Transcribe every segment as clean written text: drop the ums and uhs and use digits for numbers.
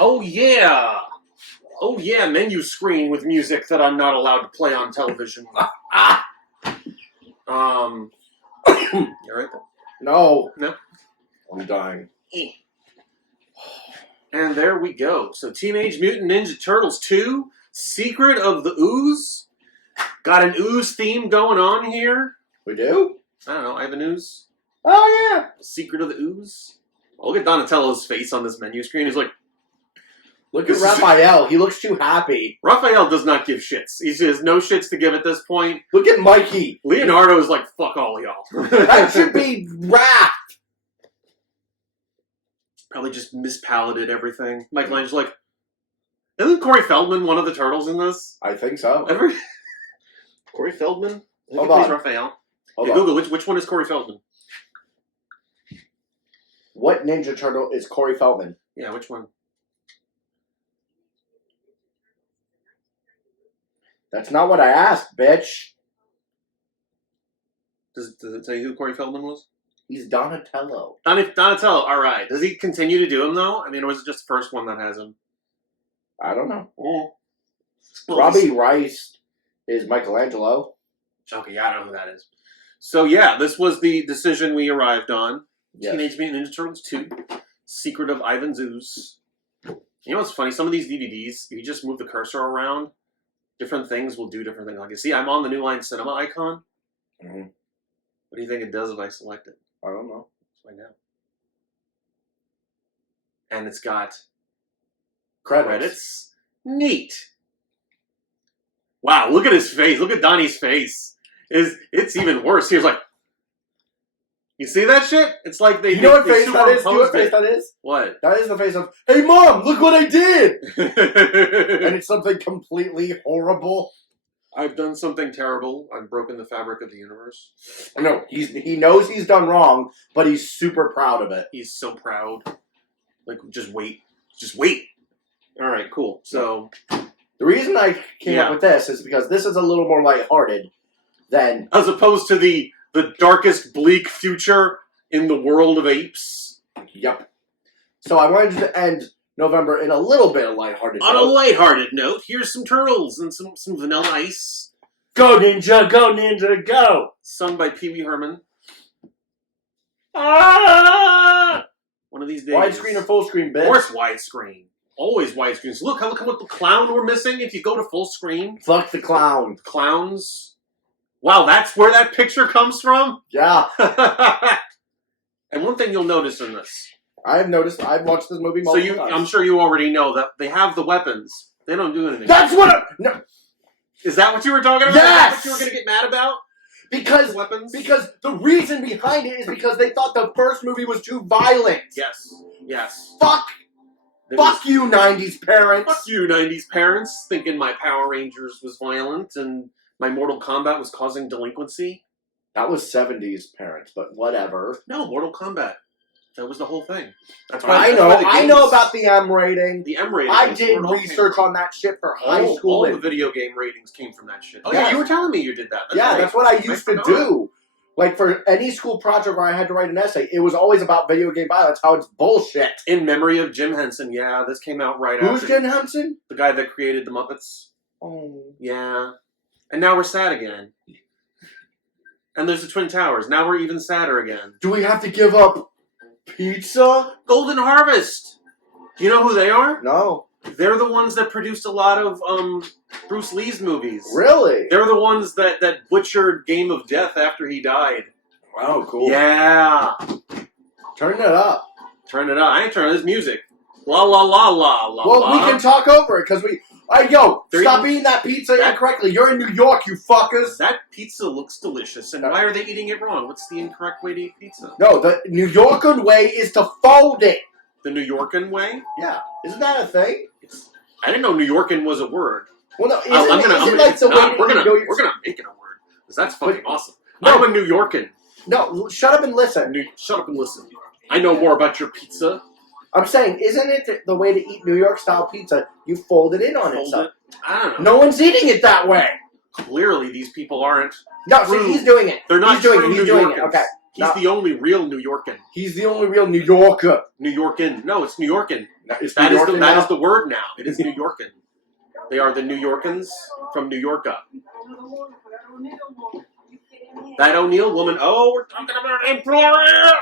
Oh yeah! Oh yeah, menu screen with music that I'm not allowed to play on television. You alright there? No. No? I'm dying. And there we go. So Teenage Mutant Ninja Turtles 2, Secret of the Ooze. Got an Ooze theme going on here. We do? I don't know, I have an Ooze. Oh, yeah. Secret of the Ooze. Look at Donatello's face on this menu screen. He's like... Look at Raphael. He looks too happy. Raphael does not give shits. He has no shits to give at this point. Look at Mikey. Leonardo is like, fuck all of y'all. That should be Raph. Probably just mispalated everything. Michelangelo's like, isn't Corey Feldman one of the turtles in this? I think so. Corey Feldman? Hold on. Raphael. Hold Hey, on. Google, which one is Corey Feldman? What Ninja Turtle is Corey Feldman? Yeah, which one? That's not what I asked, bitch. Does it tell you who Corey Feldman was? He's Donatello. Donatello, alright. Does he continue to do him, though? I mean, or was it just the first one that has him? I don't know. Oh. Robbie Rice is Michelangelo. Okay, yeah, I don't know who that is. So, yeah, this was the decision we arrived on. Yes. Teenage Mutant Ninja Turtles 2, Secret of Ivan's Ooze. You know what's funny? Some of these DVDs, if you just move the cursor around, different things will do different things. Like, you see, I'm on the New Line Cinema icon. Mm-hmm. What do you think it does if I select it? I don't know. Let's find out. And it's got Credits. Neat. Wow, look at his face. Look at Donnie's face. It's even worse. He was like, you see that shit? It's like they. You know what they face that is? You know what face that is? What? That is the face of, hey mom, look what I did! And it's something completely horrible. I've done something terrible. I've broken the fabric of the universe. No, he knows he's done wrong, but he's super proud of it. He's so proud. Like, just wait. Just wait. Alright, cool. So... The reason I came up with this is because this is a little more lighthearted than... As opposed to the darkest, bleak future in the world of apes. Yep. So I wanted to end November in a little bit of lighthearted On note. a lighthearted note, here's some turtles and some Vanilla Ice. Go Ninja, go! Sung by Pee Wee Herman. Ah! One of these days. Widescreen or full screen, bitch? Of course widescreen. Always widescreen. So look what the clown we're missing if you go to full screen. Fuck the clown. Clowns. Wow, that's where that picture comes from? Yeah. And one thing you'll notice in this. I have noticed. I've watched this movie multiple times. I'm sure you already know that they have the weapons. They don't do anything. That's what no. Is that what you were talking about? Yes! Is that what you were going to get mad about? Because weapons? Because the reason behind it is because they thought the first movie was too violent. Yes. Fuck you, 90s parents. Fuck you, 90s parents, thinking my Power Rangers was violent and my Mortal Kombat was causing delinquency. That was 70s parents, but whatever. No, Mortal Kombat. That was the whole thing. That's why I know about the M rating. The M rating. I did research on that shit for high school. All the video game ratings came from that shit. Oh yeah, you were telling me you did that. That's what I used to do. Like, for any school project where I had to write an essay, it was always about video game violence, how it's bullshit. In memory of Jim Henson, yeah, this came out right after. Who's Jim Henson? The guy that created the Muppets. Oh. Yeah. And now we're sad again. And there's the Twin Towers. Now we're even sadder again. Do we have to give up pizza? Golden Harvest. Do you know who they are? No. They're the ones that produced a lot of Bruce Lee's movies. Really? They're the ones that butchered Game of Death after he died. Wow, cool. Yeah. Turn it up. Turn it up. I ain't turning this music. La la la la la. Well, we can talk over it because we. Stop eating that pizza incorrectly. You're in New York, you fuckers. That pizza looks delicious, and why are they eating it wrong? What's the incorrect way to eat pizza? No, the New Yorker way is to fold it. The New Yorkan way? Yeah. Isn't that a thing? I didn't know New Yorkan was a word. Well, no, we're gonna make it a word because that's fucking awesome. No, I'm a New Yorkan. No, shut up and listen. Shut up and listen. I know more about your pizza. I'm saying, isn't it the way to eat New York style pizza? You fold it in on itself. I don't know. No one's eating it that way. Clearly, these people aren't. No, see, he's doing it. They're not. He's doing it. He's doing it. Okay. He's the only real New Yorkan. He's the only real New Yorker. New Yorkan. No, it's New Yorkan. That is the word now. It is New Yorkan. They are the New Yorkans from New Yorka. That O'Neill woman. Oh, we're talking about Employer.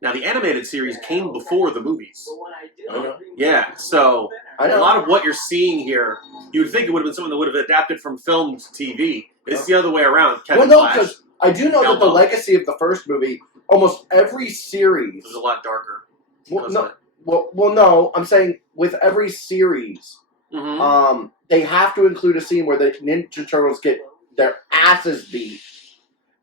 Now, the animated series came before the movies. Yeah, so a lot of what you're seeing here, you would think it would have been something that would have adapted from film to TV. It's the other way around. Kevin Flash. Because I do know that the legacy of the first movie, almost every series was a lot darker. No, I'm saying with every series, they have to include a scene where the Ninja Turtles get their asses beat,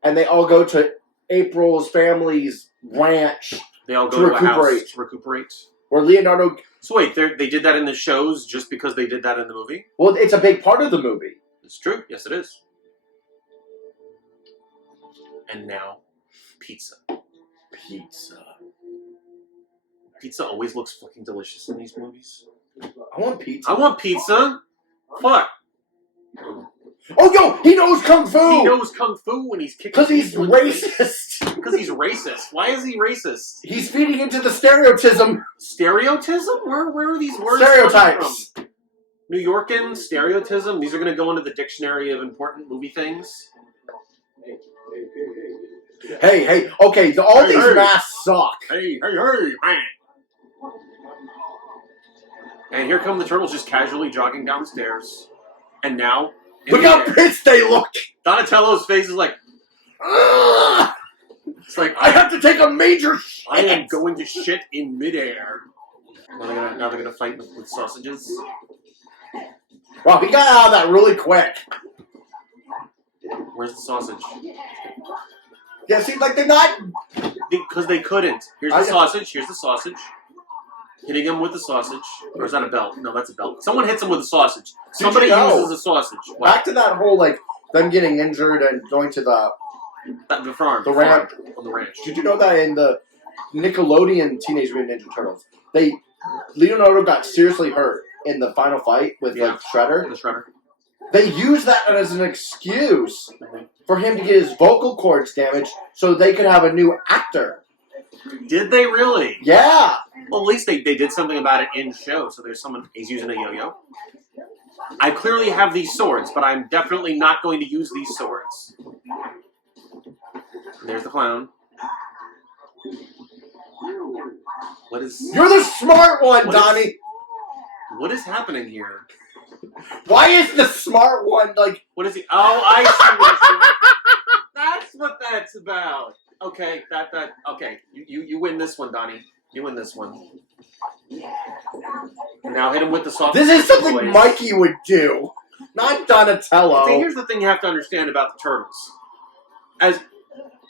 and they all go to April's family's ranch. They all go to a house to recuperate. Where Leonardo. So wait, they did that in the shows just because they did that in the movie? Well, it's a big part of the movie. It's true. Yes, it is. And now, pizza. Pizza always looks fucking delicious in these movies. I want pizza. I want pizza. Fuck. Oh, yo, he knows kung fu. He knows kung fu when he's kicking. Because he's racist. Because he's racist. Why is he racist? He's feeding into the stereotism. Stereotism? Where are these words? Stereotypes. From? New Yorkan, stereotism. These are going to go into the dictionary of important movie things. Hey. Okay, all these masks suck. Hey, man. And here come the turtles just casually jogging downstairs. And now... Look how pissed they look! Donatello's face is like... Ugh! It's like... I have to take a major shit! I am going to shit in midair. Now they're gonna fight with sausages. Wow, he got out of that really quick. Where's the sausage? Yeah, see, like they're not... Because they couldn't. Here's the sausage. Hitting him with the sausage. Or is that a belt? No, that's a belt. Someone hits him with a sausage. Somebody uses a sausage. What? Back to that whole, like, them getting injured and going to the farm. The ranch. On the ranch. Did you know that in the Nickelodeon Teenage Mutant Ninja Turtles, Leonardo got seriously hurt in the final fight with, like, Shredder? The Shredder. They used that as an excuse for him to get his vocal cords damaged so they could have a new actor. Did they really? Yeah. Well, at least they did something about it in show. So there's someone, he's using a yo-yo. I clearly have these swords, but I'm definitely not going to use these swords. And there's the clown. What is... You're the smart one, Donnie! What is happening here? Why is the smart one, like... What is he... Oh, I see what it's doing. That's what that's about. Okay, okay. You win this one, Donnie. You win this one. And now hit him with the soft. This is something Mikey would do, not Donatello. See, here's the thing you have to understand about the Turtles.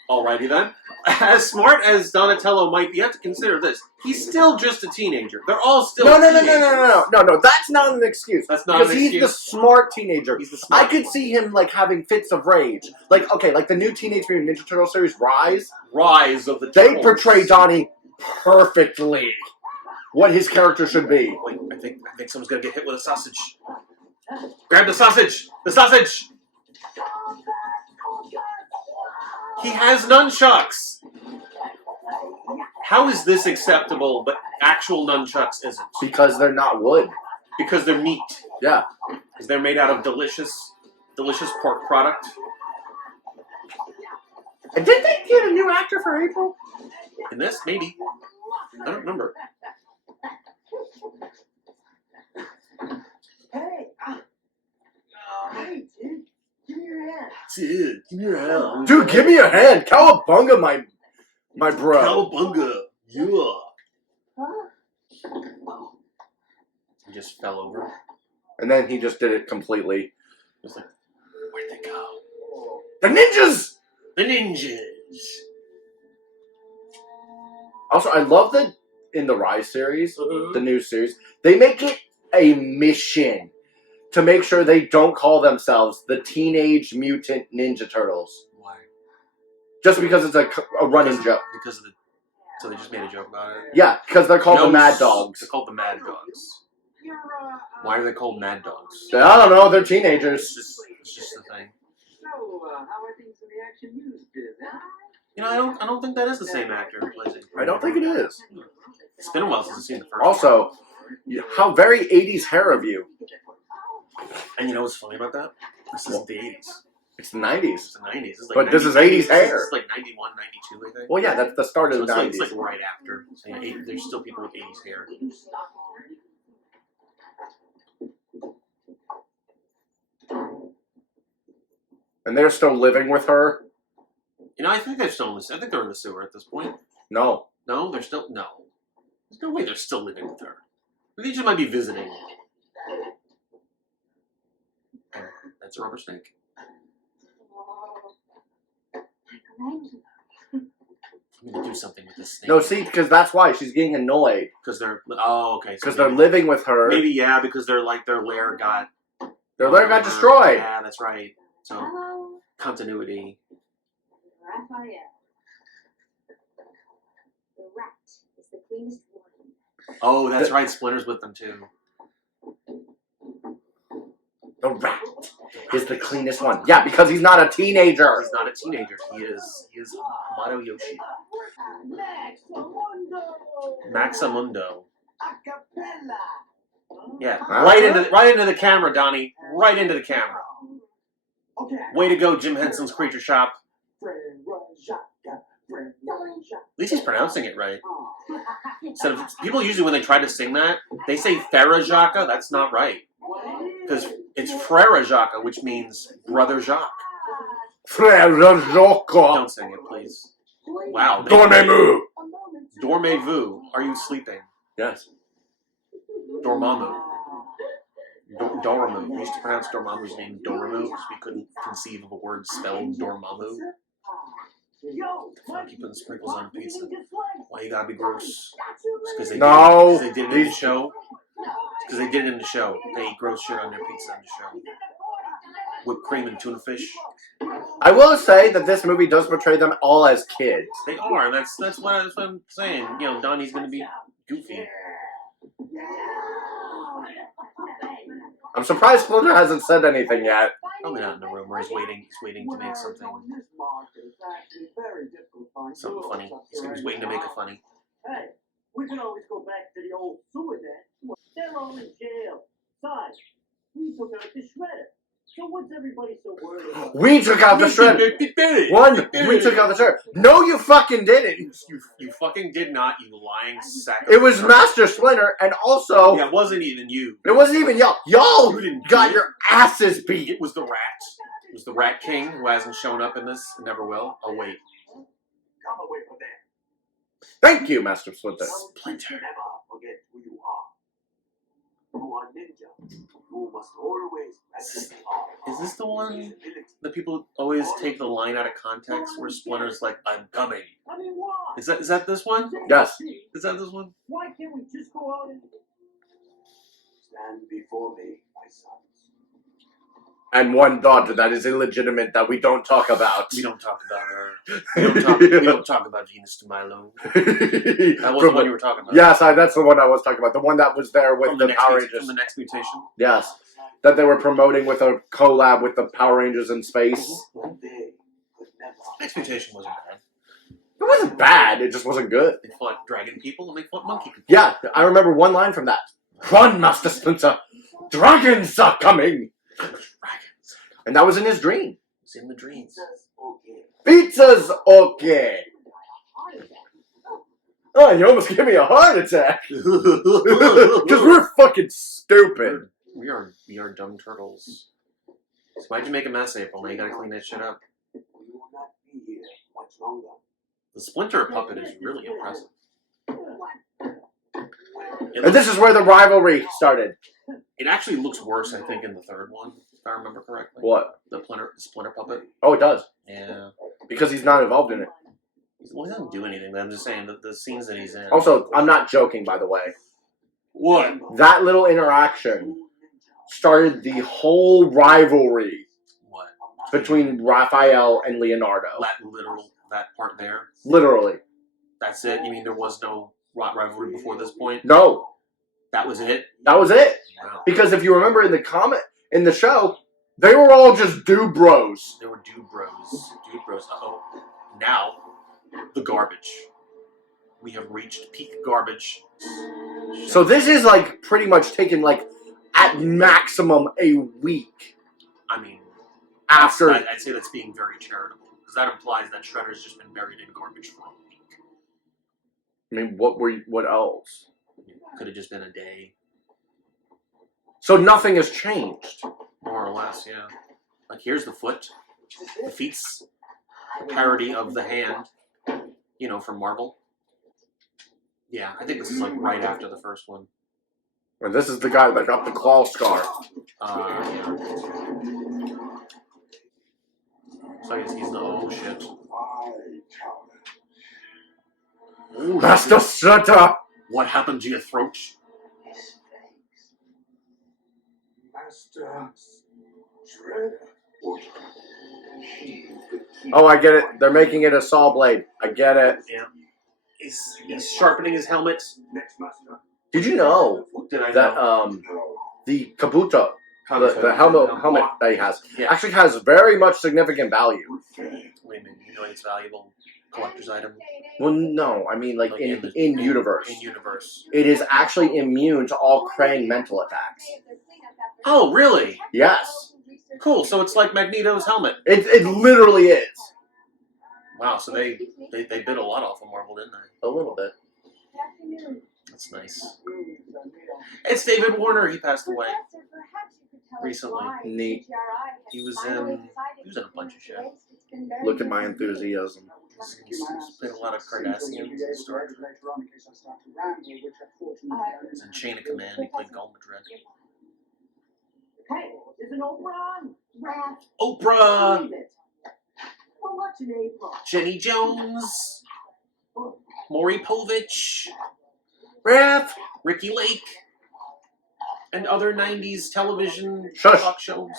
Alrighty then. As smart as Donatello might be, you have to consider this. He's still just a teenager. They're all still teenagers. No. That's not an excuse. That's not an excuse. Because he's the smart teenager. He's the smart I could see him, like, having fits of rage. Like the new Teenage Mutant Ninja Turtle series, Rise. Rise of the Turtles. They portray Donnie perfectly. What his character should be. Wait, I think someone's gonna get hit with a sausage. Grab the sausage! The sausage! He has nunchucks! How is this acceptable, but actual nunchucks isn't? Because they're not wood. Because they're meat. Yeah. Because they're made out of delicious pork product. And did they get a new actor for April? In this? Maybe. I don't remember. Hey, dude. Give me your hand. Dude, give me your hand. Dude, give me a hand. Cowabunga, my bro. Cowabunga. Yeah. He just fell over. And then he just did it completely. It's like, where'd they go? The ninjas! The ninjas. Also, I love that in the Rise series, the new series, they make it a mission to make sure they don't call themselves the Teenage Mutant Ninja Turtles. Why? Just because it's a running joke. Because of the... So they just made a joke about it? Yeah, because they're called the Mad Dogs. They're called the Mad Dogs. Why are they called Mad Dogs? I don't know, they're teenagers. It's just the thing. So, how are things in the action? You know, I don't think that is the same actor who plays it. I don't think it is. It's been a while since I've seen the first. Also, how very 80s hair of you. And you know what's funny about that? This isn't the 80s. It's the 90s. It's the 90s. It's like but 90, this is 80s hair. It's like 91, 92, I think. Well, yeah, that's the start of the 90s. It's like right after. So, yeah, there's still people with 80s hair. And they're still living with her? You know, I think they're still in the. I think they're in the sewer at this point. No. No, they're still no. There's no way they're still living with her. They just might be visiting. That's a rubber snake. I'm gonna do something with this snake. No, see, because that's why she's getting annoyed. Because they're okay. Because they're living with her. Maybe yeah, because they're like their lair got. Their lair got destroyed. Yeah, that's right. So continuity. Raphael. The rat is the cleanest one. Oh, that's right. Splinter's with them too. The rat is the cleanest one. Yeah, because he's not a teenager. He's not a teenager. He is Hamato Yoshi. Maxamundo. Yeah, right into the camera, Donnie. Right into the camera. Way to go, Jim Henson's Creature Shop. At least he's pronouncing it right. Instead of people usually when they try to sing that, they say Farajaka. That's not right. Because it's Frere Jacques, which means Brother Jacques. Frere Jacques. Don't sing it, please. Wow. Dormez-vous. Dormez-vous. Are you sleeping? Yes. Dormammu. Dormammu. We used to pronounce Dormammu's name Dormammu because we couldn't conceive of a word spelled Dormammu. Why keep putting sprinkles on pizza? Why you gotta be gross? Because they did it in the show. Because they did it in the show. They eat gross shit on their pizza in the show. Whipped cream and tuna fish. I will say that this movie does portray them all as kids. They are. That's what I'm saying. You know, Donnie's gonna be goofy. I'm surprised Splinter hasn't said anything yet. Probably not in the room where he's waiting. He's waiting to make something funny. He's waiting to make a funny. Hey, we can always go back to the old sewer then. They're all in jail. Besides, we took out the shredder. So what's everybody so worried about? We took out the shredder. We took out the shredder. No, you fucking didn't. You fucking did not, you lying sack of... It was Master Splinter, and also... Yeah, it wasn't even you. It wasn't even y'all. Y'all got your asses beat. It was the rat. It was the Rat King, who hasn't shown up in this and never will. Oh, wait. Come away from there. Thank you, Master Splinter. Splinter. Never forget who you are. You are ninja. You must always Is this the one that people always take the line out of context where Splinter's like, I'm coming? I mean, why? Is that this one? Yes. Is that this one? Why can't we just go out and stand before me, my sons? And one daughter that is illegitimate that we don't talk about. We don't talk about her. We don't talk about Venus de Milo. That wasn't what you were talking about. Yes, that's the one I was talking about. The one that was there with the Power Rangers. From the next mutation? Yes. That they were promoting with a collab with the Power Rangers in space. Next mutation wasn't bad. It wasn't bad, it just wasn't good. They fought dragon people and they fought monkey people. Yeah, I remember one line from that. Run, Master Splinter! Dragons are coming! And that was in his dream. It's in the dreams. Pizza's okay! Oh, you almost gave me a heart attack! Because we're fucking stupid. We are dumb turtles. So why'd you make a mess, April? Now you gotta clean that shit up. We will not be here much longer. The Splinter puppet is really impressive. And this is where the rivalry started. It actually looks worse, I think, in the third one, if I remember correctly. What? The Splinter puppet? Oh, it does. Yeah. Because he's not involved in it. Well, he doesn't do anything, but I'm just saying that the scenes that he's in. Also, I'm not joking, by the way. What? That little interaction started the whole rivalry. What? Between Raphael and Leonardo. That part there? Literally. That's it? You mean there was no rivalry before this point? No. That was it? That was it. Wow. Because if you remember in the show, They were all just dude bros. They were dude bros. Dude bros. Uh-oh. Now, the garbage. We have reached peak garbage. So this is like pretty much taken like at maximum a week. I mean, after I'd say that's being very charitable because that implies that Shredder's just been buried in garbage for a week. I mean, what else? Could have just been a day. So nothing has changed. More or less, yeah. Like here's the foot. The feet's a parody of the hand. You know, from Marvel. Yeah, I think this is like right after the first one. And this is the guy that got the claw scar. Yeah. So I guess he's the oh shit. Ooh, Master Shredder! What happened to your throat? Master Shredder. Oh, I get it. They're making it a saw blade. I get it. Yeah. He's sharpening his helmet. Next master. Did you know that the Kabuto, the helmet that he has, actually has very much significant value? Wait a minute, you know it's valuable collector's item? Well, no, I mean like in universe. In universe. It is actually immune to all Krang mental attacks. Oh, really? Yes. Cool, so it's like Magneto's helmet. It literally is. Wow, so they bit a lot off of Marvel, didn't they? A little bit. That's nice. It's David Warner. He passed away recently. Neat. He was in a bunch of shit. Look at my enthusiasm. He's played a lot of Cardassians and Star Trek. He was in Chain of Command. He played Gone Madrid. Hey, isn't Oprah on? Oprah! We're watching April. Jenny Jones. Maury Povich. Raph! Ricky Lake. And other 90s television Shush. talk shows.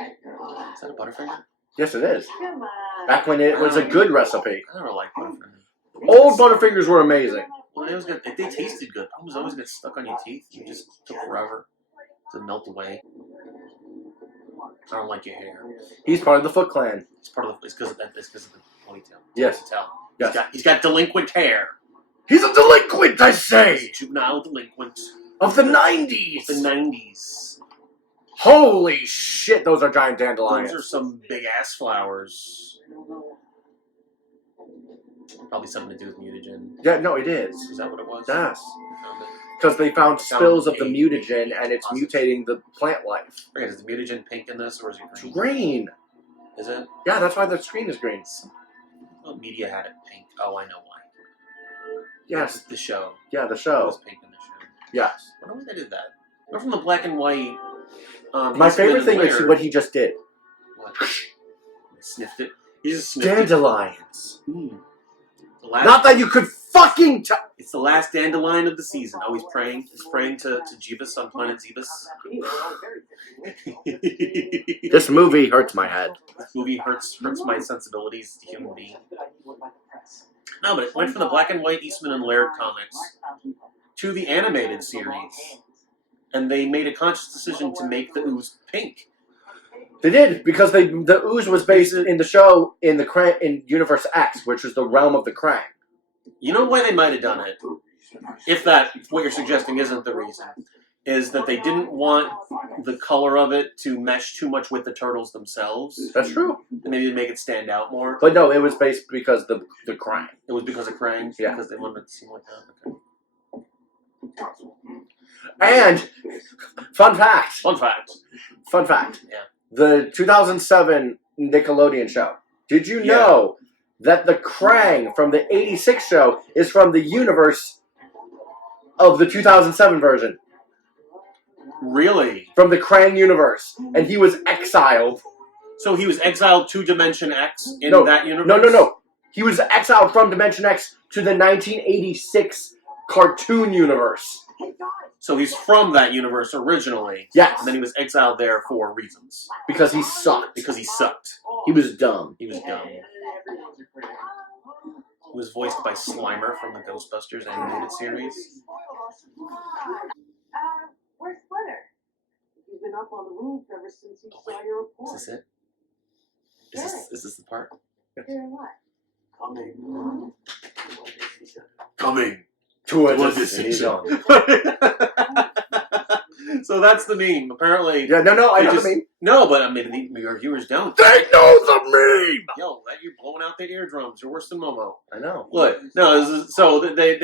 Is that a Butterfinger? Yes, it is. Come on. Back when it was a good recipe. I never liked Butterfinger. Old Butterfingers were amazing. Well, they tasted good. Problems always get stuck on your teeth. You just took forever to melt away. I don't like your hair. He's part of the Foot Clan. It's because of the ponytail. Yes. To tell. Yes. He's got delinquent hair. He's a delinquent, I say! He's a juvenile delinquent. Of the 90s! The 90s. Holy shit, those are giant dandelions. Those are some big ass flowers. Probably something to do with mutagen. Yeah, no, it is. Is that what it was? Yes. Because they found spills of the mutagen and it's mutating the plant life. Okay, is the mutagen pink in this or is it green? It's green. Is it? Yeah, that's why the screen is green. Well, media had it pink. Oh, I know why. Yes. The show. Yeah, the It show. was pink in the show. Yes. I wonder why they did that. We're from the black and white. My favorite thing is what he just did. What? He sniffed it. He just sniffed Dandelions. it. Not that you could fucking tell. It's the last dandelion of the season. Oh, he's praying. He's praying to Jeebus on planet Zebus. This movie hurts my head. This movie hurts my sensibilities as a human being. No, but it went from the black and white Eastman and Laird comics to the animated series. And they made a conscious decision to make the Ooze pink. They did, because the Ooze was based in the show in Universe X, which is the realm of the Krang. You know why they might have done it? If what you're suggesting isn't the reason, is that they didn't want the color of it to mesh too much with the turtles themselves. That's true. And maybe to make it stand out more. But no, it was based because the Krang. It was because of Krang? Yeah. Because they wanted it to seem like that? Okay. And, fun fact. Fun fact. Yeah. The 2007 Nickelodeon show. Did you know that the Krang from the 86 show is from the universe of the 2007 version? Really? From the Krang universe. And he was exiled. So he was exiled to Dimension X in that universe? No. He was exiled from Dimension X to the 1986 cartoon universe. So he's from that universe originally. Yes. And then he was exiled there for reasons. Because he sucked. Because he sucked. He was dumb. He was dumb. He was voiced by Slimer from the Ghostbusters animated series. Where's Splinter? He's been up on the roof ever since he saw your report. Is this it? Yes. Is this the part? Hearing what? Coming. Coming. To a What decision. So that's the meme. Apparently. Yeah, no, I they know just, the meme. No, but I mean, our viewers don't. They know the meme! Yo, you're blowing out their eardrums. You're worse than Momo. I know. Look, no, so they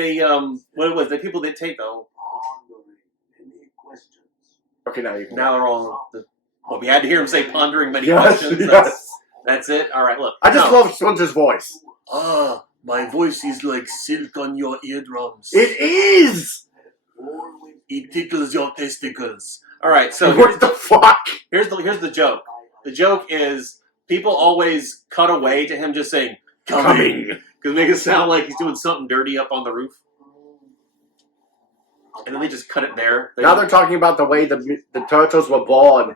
what it was, the people that take, Any questions? Okay, now you can. now they're all, well, we had to hear him say pondering many Yes, questions. yes. That's it. All right, look. I just love Splinter's voice. Ah, my voice is like silk on your eardrums. It is! It tickles your testicles. All right, so What the fuck? here's the joke. The joke is people always cut away to him just saying "coming" because make it sound like he's doing something dirty up on the roof, and then they just cut it there. Now they're talking about the way the turtles were born.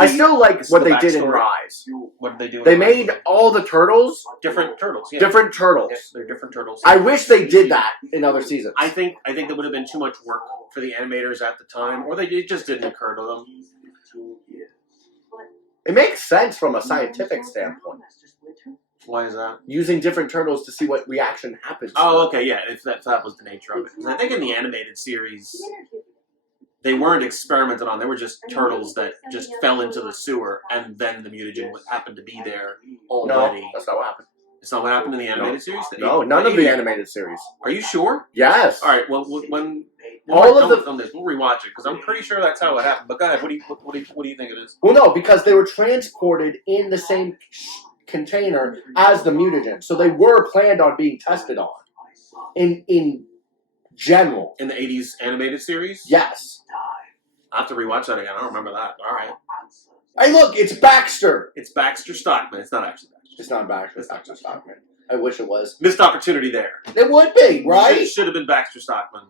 I still like what they did in Rise. What did they do? They made all the turtles different turtles. Yeah. different turtles. Yes, they're different turtles. I wish they did that in other seasons. I think that would have been too much work for the animators at the time, or it just didn't occur to them. It makes sense from a scientific standpoint. Why is that? Using different turtles to see what reaction happens. Oh, okay, yeah. If that was the nature of it, 'cause I think in the animated series they weren't experimented on. They were just turtles that just fell into the sewer, and then the mutagen happened to be there already. No, that's not what happened. It's not what happened in the animated series? No, none of the animated series. Are you sure? Yes. All right, well, when All of the film this, we'll rewatch it, because I'm pretty sure that's how it happened. But go ahead, what do you think it is? Well, no, because they were transported in the same container as the mutagen, so they were planned on being tested on. In general. In the 80s animated series? Yes. I have to rewatch that again. I don't remember that. All right. Hey, look, it's Baxter. It's Baxter Stockman. It's not actually Baxter. It's not Baxter. It's Baxter Stockman. I wish it was. Missed opportunity there. It would be, right? Should have been Baxter Stockman,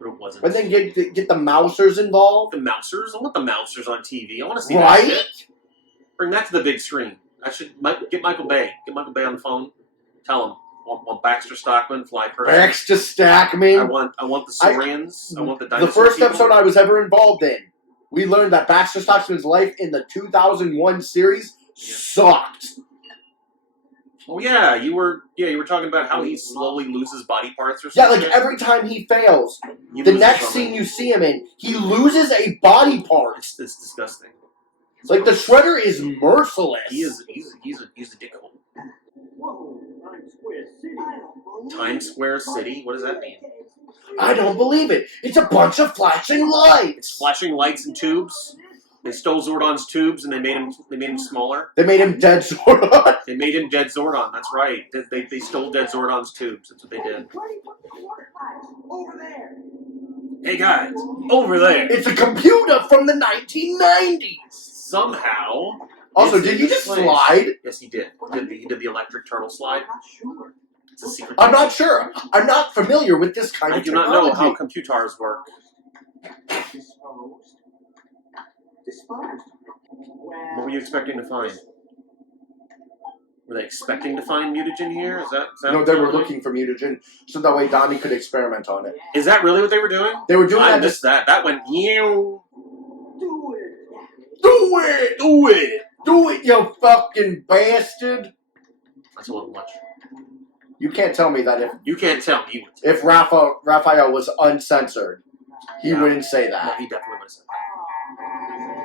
but it wasn't. But then get the Mousers involved. The Mousers? I want the Mousers on TV. I want to see that Right? shit. Bring that to the big screen. I should get Michael Bay. Get Michael Bay on the phone. Tell him. Want Baxter Stockman, fly person. Baxter Stockman. I want the Saurians. I want the dinosaur The first people. episode I was ever involved in, we learned that Baxter Stockman's life in the 2001 series sucked. Oh yeah, you were talking about how he slowly loses body parts or Yeah, something. like every time he fails, He the loses next something. scene you see him in, he loses a body part. It's disgusting. Like the Shredder is merciless. He's a dickhole. Whoa, Times Square City. Times Square City. What does that mean? I don't believe it. It's a bunch of flashing lights. It's flashing lights and tubes. They stole Zordon's tubes and they made him smaller. They made him dead Zordon. They made him Dead Zordon. That's right. They stole Dead Zordon's tubes. That's what they did. Over there. Hey guys, over there. It's a computer from the 1990s. Somehow. Also, it's did in he this just place. slide? Yes, he did. He did the electric turtle slide. I'm not sure. It's a secret. I'm not sure. I'm not familiar with this kind I of do technology. not know how computers work. Disposed. What were you expecting to find? Were they expecting to find mutagen here? Is that No, they were looking for mutagen, so that way Donnie could experiment on it. Is that really what they were doing? They were doing I that. missed that. That went you. Do it. Do it! Do it. Do it, you fucking bastard! That's a little much. You can't tell me that You can't tell me. if Raphael was uncensored, he Yeah. wouldn't say No, that. he definitely would have said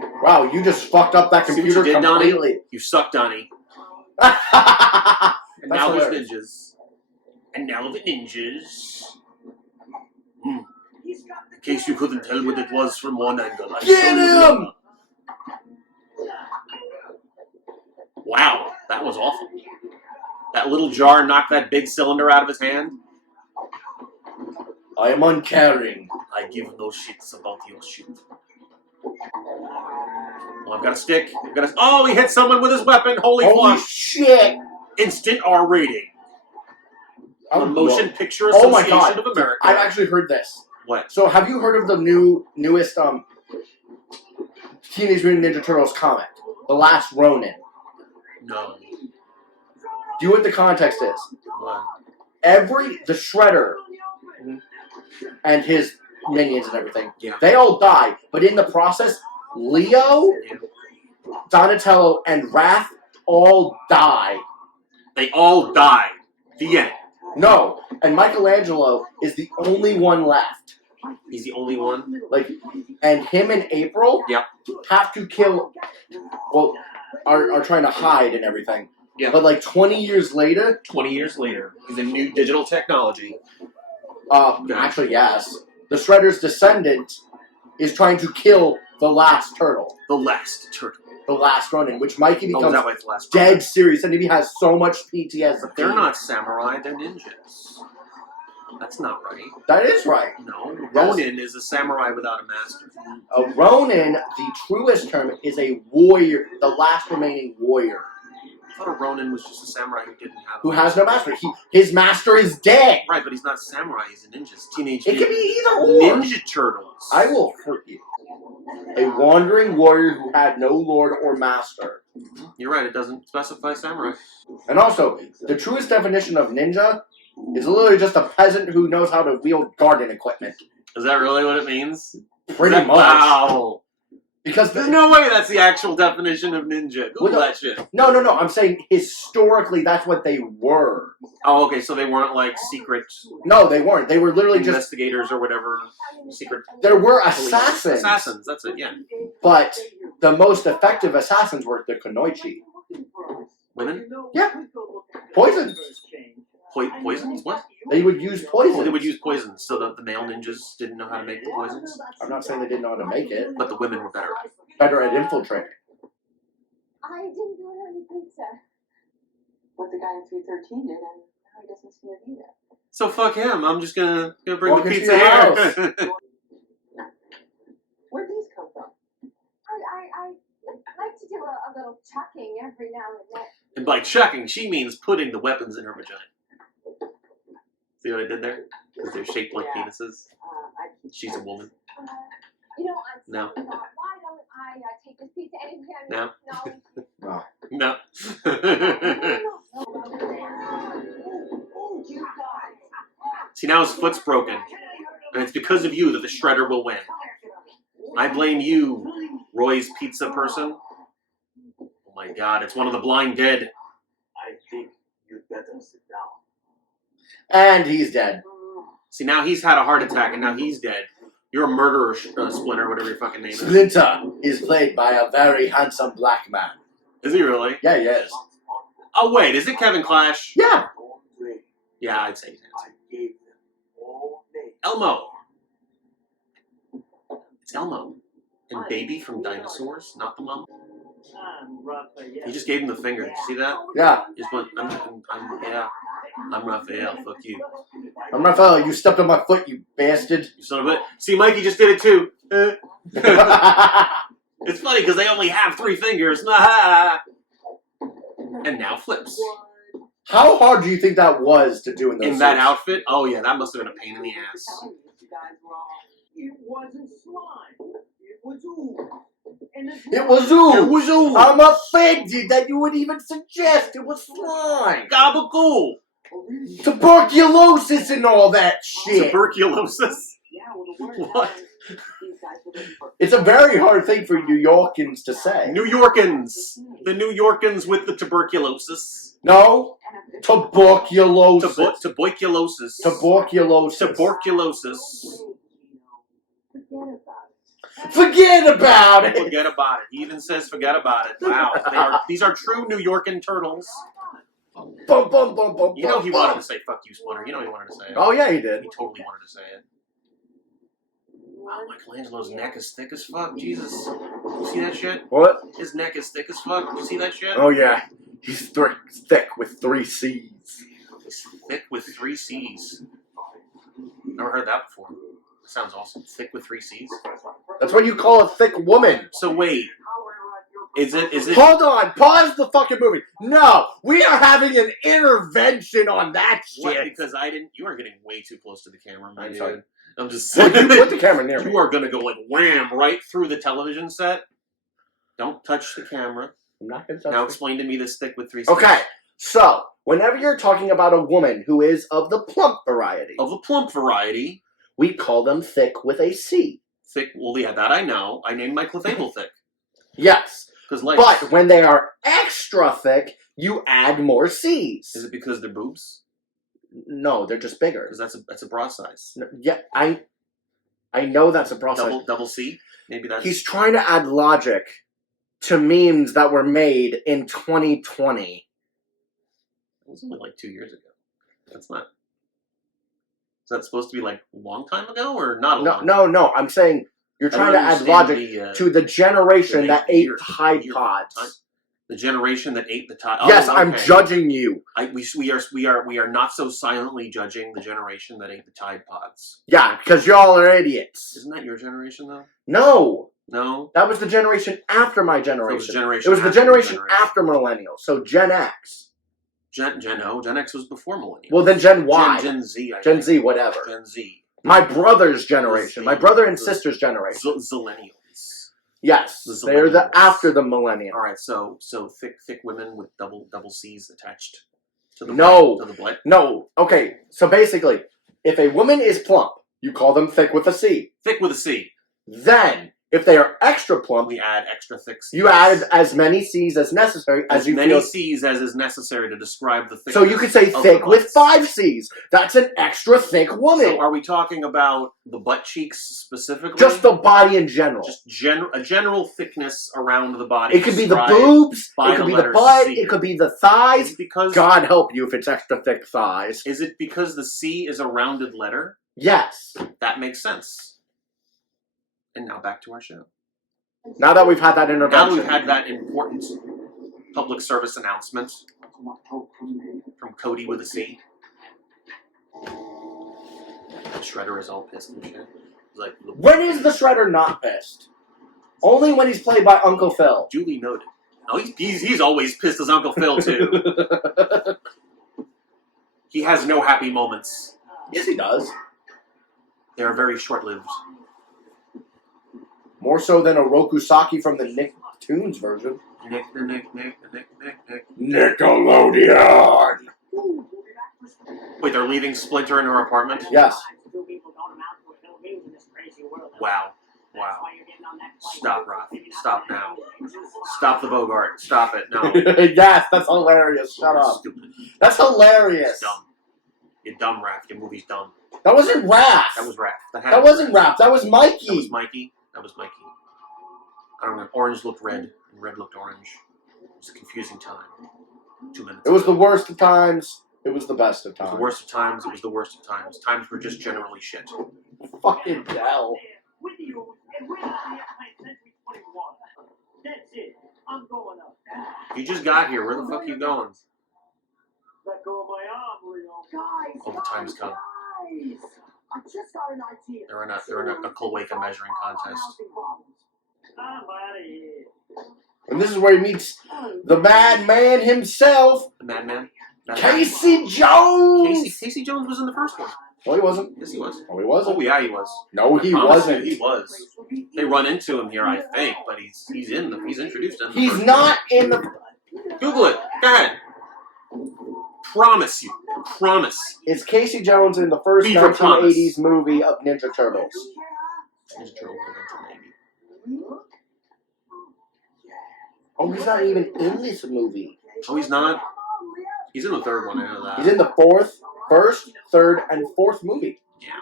that. Wow, you just fucked up that See what you computer did, Donnie? completely. You suck, Donnie. And That's now there's hilarious. ninjas. And now the ninjas. In He's got the case you couldn't tell what it was from one angle. I Get showed you him! another. Wow, that was awful. That little jar knocked that big cylinder out of his hand. I am uncaring. I give no shits about your shit. Well, I've got a stick. Oh, he hit someone with his weapon. Holy fuck. shit! Instant R rating. The Motion Picture Oh my Association God. of America. I've actually heard this. What? So, have you heard of the newest Teenage Mutant Ninja Turtles comic, The Last Ronin? No. Do you know what the context is? What? The Shredder and his minions and everything, Yeah. they all die, but in the process, Leo, Donatello, and Wrath all die. They all died. The end. No, and Michelangelo is the only one left. He's the only one? Like, and him and April have to kill, well, are trying to hide and everything. Yeah. But like 20 years later... 20 years later, with a new digital technology. Actually, yes. The Shredder's descendant is trying to kill the last turtle. The last turtle. The last Ronin, which Mikey becomes that why it's the last dead serious, and he has so much PTSD. But they're not samurai, they're ninjas. That's not right. That is right. No, Ronin is a samurai without a master. A Ronin, the truest term, is a warrior, the last remaining warrior. I thought a Ronin was just a samurai who didn't have. Who has no master? His master is dead. Right, but he's not a samurai. He's a ninja. Teenage. It could be either or. Ninja Turtles. I will hurt you. A wandering warrior who had no lord or master. You're right. It doesn't specify samurai. And also, the truest definition of ninja is literally just a peasant who knows how to wield garden equipment. Is that really what it means? Pretty much. Wow. Because there's no way that's the actual definition of ninja. Google that shit. No. I'm saying historically that's what they were. Oh, okay. So they weren't like secret. No, they weren't. They were literally investigators or whatever. Secret. There were assassins. Assassins. That's it. Yeah. But the most effective assassins were the Kunoichi. Women? Yeah. Poisons. Poisons? What? They would use poisons. They would use poisons, so that the male ninjas didn't know how to make the poisons? I'm not saying they didn't know how to make it. But the women were better. Better at infiltrating. I didn't order any pizza. What the guy in 313 did, and now he doesn't seem to be there. So fuck him. I'm just gonna bring Walk the into pizza your here. house. Where'd these come from? I like to do a little chucking every now and then. And by chucking, she means putting the weapons in her vagina. See what I did there? Because they're shaped like penises. She's a woman. No. Why don't I take this pizza anytime? No. No. See, now his foot's broken. And it's because of you that the Shredder will win. I blame you, Roy's pizza person. Oh my god, it's one of the blind dead. I think you'd better sit down. And he's dead. See, now he's had a heart attack and now he's dead. You're a murderer, Splinter, whatever your fucking name is. Splinter is played by a very handsome black man. Is he really? Yeah, he is. Oh, wait, is it Kevin Clash? Yeah. Yeah, I'd say he's handsome. I gave them all names. Elmo. It's Elmo. And Baby from Dinosaurs, not the mom. He just gave him the finger. Did you see that? Yeah. He just went, I'm Raphael, fuck you. I'm Raphael, you stepped on my foot, you bastard. You son of a... See, Mikey just did it too. It's funny because they only have 3 fingers. And now flips. How hard do you think that was to do in those In that suits? outfit? Oh yeah, that must have been a pain in the ass. It wasn't slime. It was ooze. It was Ooze. It was Ooze. I'm offended that you would even suggest it was slime. Gabagool. Tuberculosis and all that shit. Tuberculosis? What? It's a very hard thing for New Yorkers to say. New Yorkans. The New Yorkans with the tuberculosis. No. Tuberculosis. Tuberculosis. Tuberculosis. Tuberculosis. Forget about it. Forget about it. He even says forget about it. Wow. These are true New Yorkan turtles. Bum, bum, bum, bum, You know he bum. wanted to say fuck you, Splinter. You know he wanted to say it. Oh, yeah, he did. He totally wanted to say it. Wow, Michelangelo's neck is thick as fuck. Jesus. You see that shit? What? His neck is thick as fuck. Did you see that shit? Oh, yeah. He's thick with 3 C's. He's thick with 3 C's. Never heard that before. That sounds awesome. Thick with 3 C's? That's what you call a thick woman. So wait. Is it... Hold on. Pause the fucking movie. No. We are having an intervention on that shit. What? Because I didn't... You are getting way too close to the camera, my I'm dude. sorry. I'm just Well, saying. you put the camera near me. You are going to go like wham right through the television set. Don't touch the camera. I'm not going to touch Now it. explain to me this thick with 3 C's. Okay. So, whenever you're talking about a woman who is of the plump variety, Of the plump variety. we call them thick with a C. Thick. Well, yeah, that I know. I named my clefable thick. Yes. Because but when they are extra thick, you add more C's. Is it because they're boobs? No, they're just bigger. Because that's a bra size. No, yeah, I know that's a bra size. Double C? Maybe that's... He's trying to add logic to memes that were made in 2020. It was only like 2 years ago. That's not... Is that supposed to be like a long time ago or not a long time? No. I'm saying you're trying to add logic to the generation that ate Tide Pods. The generation that ate the Tide. Yes, okay. I'm judging you. We are not so silently judging the generation that ate the Tide Pods. Yeah, because y'all are idiots. Isn't that your generation though? No. No. That was the generation after my generation. It was the generation after millennials. So Gen X. Gen X was before millennials. Well, then Gen Y. Gen Z. Gen Z, whatever. Gen Z. My brother's generation. My brother and sister's generation. Zillennials. Yes, they're after the millennium. All right, so thick women with double C's attached to the butt. No. Okay, so basically, if a woman is plump, you call them thick with a C. Thick with a C. Then, if they are extra plump, we add extra thick C's. You add as many C's as necessary as you many feel. C's as is necessary to describe the thickness. So you could say thick with 5 C's. That's an extra thick woman. So are we talking about the butt cheeks specifically? Just the body in general. Just a general thickness around the body. It could be the boobs. It could be the butt. C. It could be the thighs. Because God help you if it's extra thick thighs. Is it because the C is a rounded letter? Yes. That makes sense. And now back to our show. Now that we've had that intervention. Now that we've had that important public service announcement from Cody with a C. The Shredder is all pissed and shit. Like, when is the Shredder not pissed? Only when he's played by Uncle Phil. Duly noted. No, he's always pissed as Uncle Phil, too. He has no happy moments. Yes, he does. They are very short-lived. More so than a Rokusaki from the Nicktoons version. Nickelodeon! Wait, they're leaving Splinter in her apartment? Yes. Wow. Stop, Roth. Stop now. Stop the Bogart. Stop it. No. Yes, that's hilarious. Shut up. Stupid. That's hilarious. Dumb. You're dumb, Raph. Your movie's dumb. That wasn't Raph. That was Raph. That wasn't Raph. That was Mikey. That was Mikey. I don't know. Orange looked red, and red looked orange. It was a confusing time. 2 minutes. It was the worst of times. It was the best of times. The worst of times. It was the worst of times. Times were just generally shit. Fucking hell. That's it. I'm going up. You just got here. Where the fuck are you going? Let go of my arm, Leo. Guys, All the times come. I just got an idea. They're in a Cloaca measuring contest. I'm out of here. And this is where he meets the madman himself. The madman? Casey Jones! Casey Jones was in the first one. No, he wasn't. Yes, he was. No, he wasn't. Oh, yeah, he was. No, he wasn't. He was. They run into him here, I think, but he's introduced in the He's not in the... Google it. Go ahead. Promise you. Promise. Is Casey Jones in the first 1980s movie of Ninja Turtles? Ninja Turtles Oh, he's not even in this movie. Oh, he's not? He's in the third one, I know that. He's in the first, third, and fourth movie. Yeah.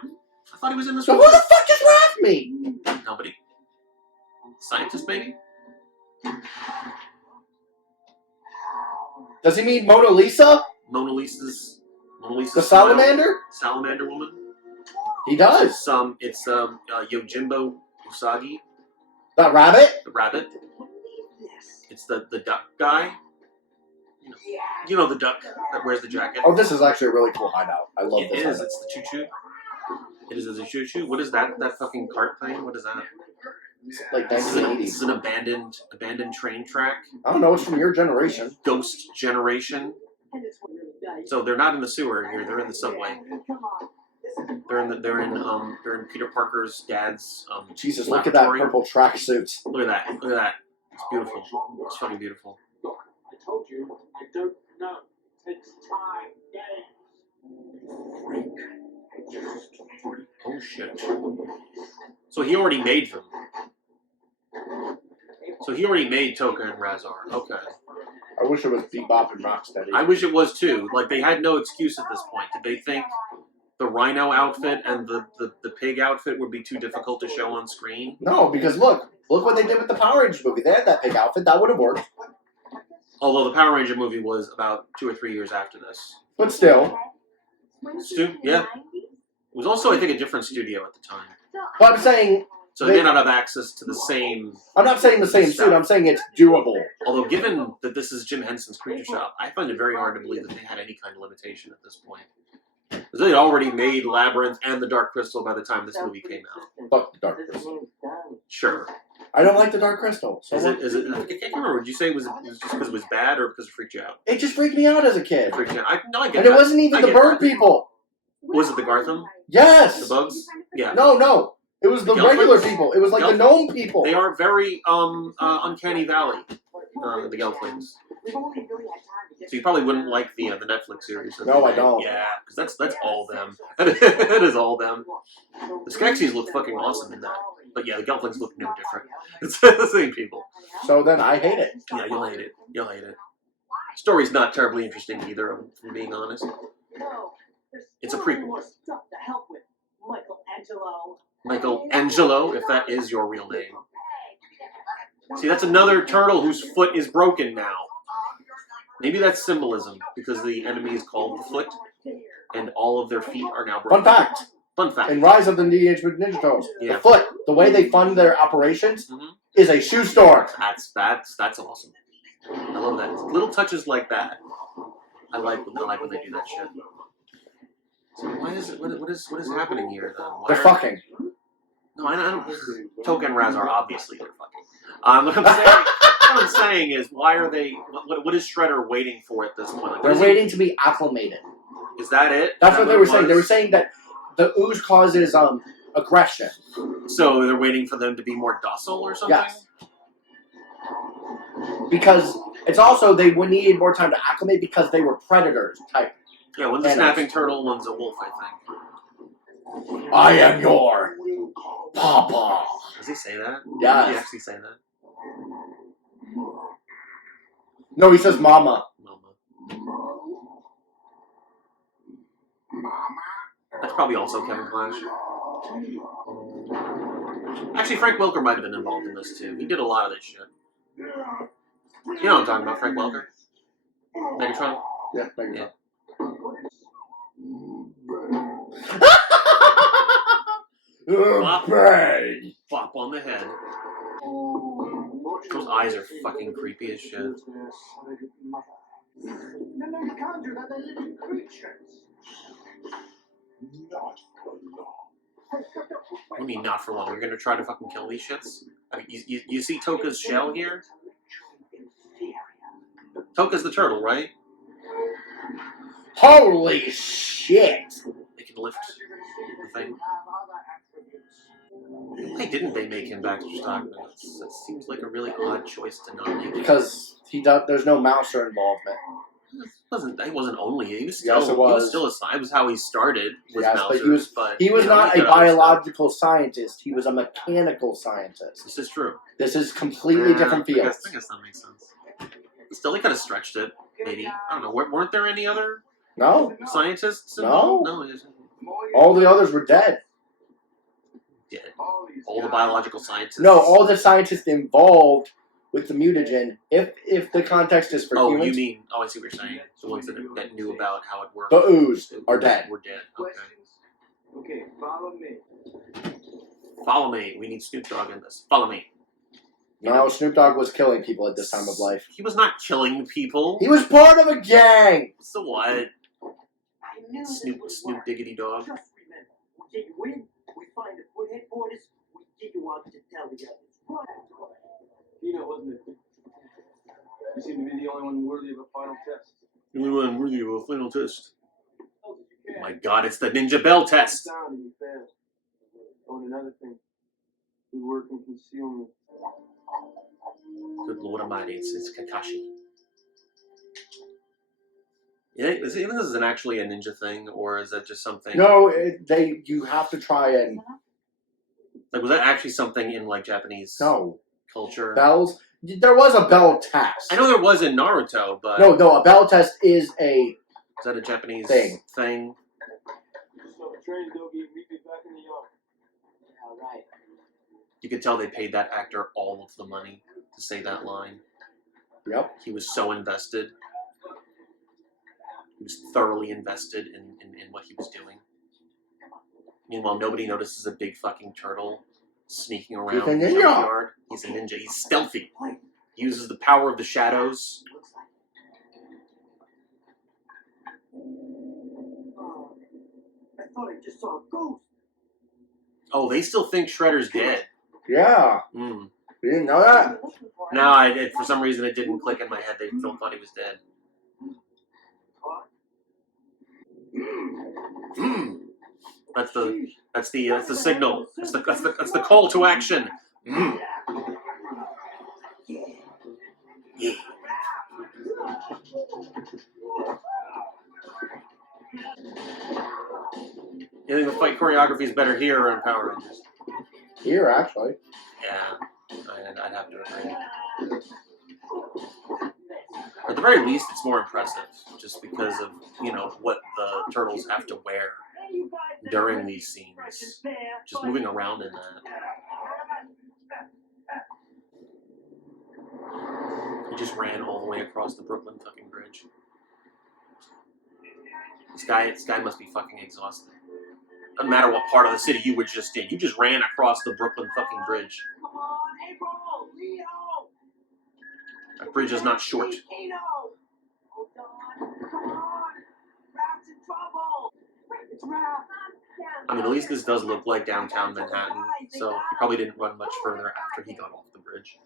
I thought he was in this so one. So who the fuck does Raph mean? Nobody. Scientist, maybe? Does he mean Mona Lisa? Mona Lisa's the salamander? Salamander woman? He does. It's Yojimbo Usagi. That rabbit? The rabbit. It's the duck guy. You know the duck that wears the jacket. Oh, this is actually a really cool hideout. I love this. It is. It's the choo-choo. It is a choo-choo. What is that? That fucking cart thing? What is that? It's like 1980s. This is an abandoned train track. I don't know. It's from your generation. Ghost generation. So they're not in the sewer here. They're in the subway. They're in Peter Parker's dad's Jesus, look at that purple tracksuit. Look at that. Look at that. It's beautiful. It's fucking beautiful. Look, I told you, I don't know. It takes time. Games. Oh shit. So he already made them. So he already made Toka and Razar. Okay. I wish it was Bebop and Rocksteady. I wish it was too. Like, they had no excuse at this point. Did they think the Rhino outfit and the pig outfit would be too difficult to show on screen? No, because look what they did with the Power Rangers movie. They had that pig outfit. That would have worked. Although the Power Ranger movie was about 2 or 3 years after this. But still. Yeah. It was also, I think, a different studio at the time. But I'm saying... So they may not have access to the same... I'm not saying the same suit. I'm saying it's doable. Although, given that this is Jim Henson's Creature Shop, I find it very hard to believe that they had any kind of limitation at this point. Because they had already made Labyrinth and the Dark Crystal by the time this movie came out. Fuck the Dark Crystal. Sure. I don't like the Dark Crystal. So is it? I can't remember. Would you say it was just because it was bad or because it freaked you out? It just freaked me out as a kid. It freaked you out. I get and that. It wasn't even the bird people. Was it the Gartham? Yes. The bugs? Yeah. No. It was the regular people. It was like the gnome people. They are very Uncanny Valley. The Gelflings. So you probably wouldn't like the Netflix series. No, I don't. Yeah, because that's all them. It is all them. The Skeksis look fucking awesome in that. But yeah, the Gelflings look no different. It's the same people. So then I hate it. Yeah, you'll hate it. You'll hate it. Story's not terribly interesting either, if I'm being honest. It's a prequel. Michelangelo, if that is your real name. See, that's another turtle whose foot is broken now. Maybe that's symbolism, because the enemy is called the Foot, and all of their feet are now broken. Fun fact. In Rise of the Teenage Mutant Ninja Turtles, yeah. The Foot, the way they fund their operations, is a shoe store. That's awesome. I love that. Little touches like that. I like when they do that shit. So why is it? What is happening here then? They're fucking. No, I don't. Toka and Razar, obviously they're fucking. What I'm saying is, why are they? What is Shredder waiting for at this point? Like, they're waiting to be acclimated. Is that it? That's what they were saying. They were saying that the ooze causes aggression. So they're waiting for them to be more docile or something? Yes. Because it's also they needed more time to acclimate because they were predators type. Yeah, one's a snapping turtle, one's a wolf, I think. I am your papa. Does he say that? Yeah. Does he actually say that? No, he says mama. That's probably also Kevin Clash. Actually, Frank Welker might have been involved in this too. He did a lot of this shit. You know what I'm talking about, Frank Welker? Megatron? Yeah, Megatron. Yeah. Bop on the head. Those eyes are fucking creepy as shit. No, you can't do that. They're living creatures. Not for long. What do you mean not for long? You're gonna try to fucking kill these shits? I mean, you see Toka's shell here? Toka's the turtle, right? Holy shit! They can lift the thing. Why didn't they make him back to Stockman? That seems like a really odd choice to not make. Because there's no Mouser involvement. He wasn't only. He was still. Yes, it was. He was still it was how he started. Yes, Mouser, but he was not a biological scientist. He was a mechanical scientist. This is true. This is completely different field. I guess that makes sense. Still, they could have stretched it. Maybe I don't know. Weren't there any other scientists involved? No. All the others were dead. Dead. All the biological scientists. No, all the scientists involved with the mutagen. If the context is for humans. Oh, you mean? Oh, I see what you're saying. The ones that knew about how it worked. The ooze are dead. We're dead. Okay. Okay, follow me. Follow me. We need Snoop Dogg in this. Follow me. No, Snoop Dogg was killing people at this time of life. He was not killing people. He was part of a gang. So what? Snoop Diggity Dog. Just remember, we get you in, we find the foot headquarters, we get you out to tell the others. Pino, wasn't it? You seem to be the only one worthy of a final test. The only one worthy of a final test. Oh my God, it's the Ninja Bell test. Sound and you failed. Oh, and another thing. We work in concealment. Good Lord Almighty, it's Kakashi. Yeah, even this isn't actually a ninja thing, or is that just something? No, you have to try and Like, was that actually something in, like, Japanese culture? Bells? There was a bell test. I know there was in Naruto, but... No, a bell test is a... Is that a Japanese thing? Alright. You could tell they paid that actor all of the money to say that line. Yep. He was so invested. He was thoroughly invested in what he was doing. Meanwhile, nobody notices a big fucking turtle sneaking around the junkyard. He's a ninja. He's stealthy. He uses the power of the shadows. I thought I just saw a ghost. Oh, they still think Shredder's dead. Yeah. You didn't know that? No, for some reason it didn't click in my head. They still thought he was dead. That's the signal. That's the call to action. Yeah. You think the fight choreography is better here or in Power Rangers? Here, actually. Yeah, I'd have to agree. At the very least, it's more impressive, just because of, what the turtles have to wear during these scenes. Just moving around in that. He just ran all the way across the Brooklyn fucking bridge. This guy must be fucking exhausted. Doesn't matter what part of the city you were just in. You just ran across the Brooklyn fucking bridge. Come on, April, Leo. That bridge is not short. Hold on, come on. Rap's in trouble. It's Rap. I mean, at least this does look like downtown Manhattan, so he probably didn't run much further after he got off the bridge.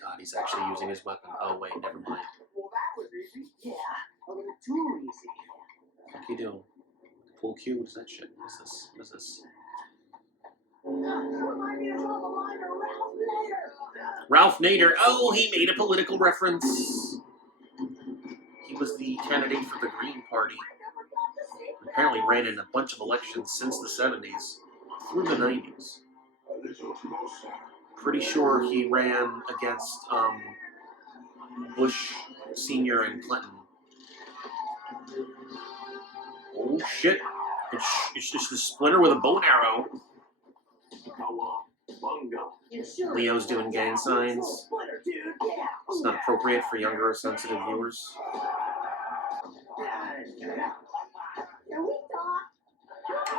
God, he's actually using his weapon. Oh, wait, never mind. Well, that was easy. Yeah, a little too easy. What are you doing? Pull Q? What is that shit? What is this? Ralph Nader. Oh, he made a political reference. He was the candidate for the Green Party. Apparently ran in a bunch of elections since the 70s through the 90s. Pretty sure he ran against Bush Sr. and Clinton. Oh shit! It's just a splinter with a bow and arrow. Leo's doing gang signs. It's not appropriate for younger or sensitive viewers.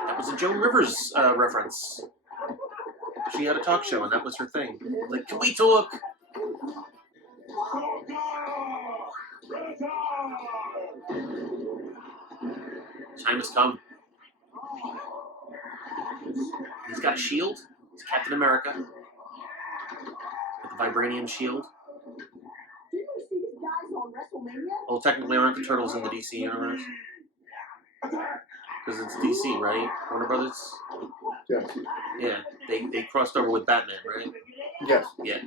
That was a Joan Rivers reference. She had a talk show and that was her thing. Like, can we talk? Time has come. He's got a shield. He's Captain America. With the vibranium shield. Well, technically aren't the Turtles in the DC universe? Because it's DC, right? Warner Brothers? Yeah. Yeah. They crossed over with Batman, right? Yes. Yeah.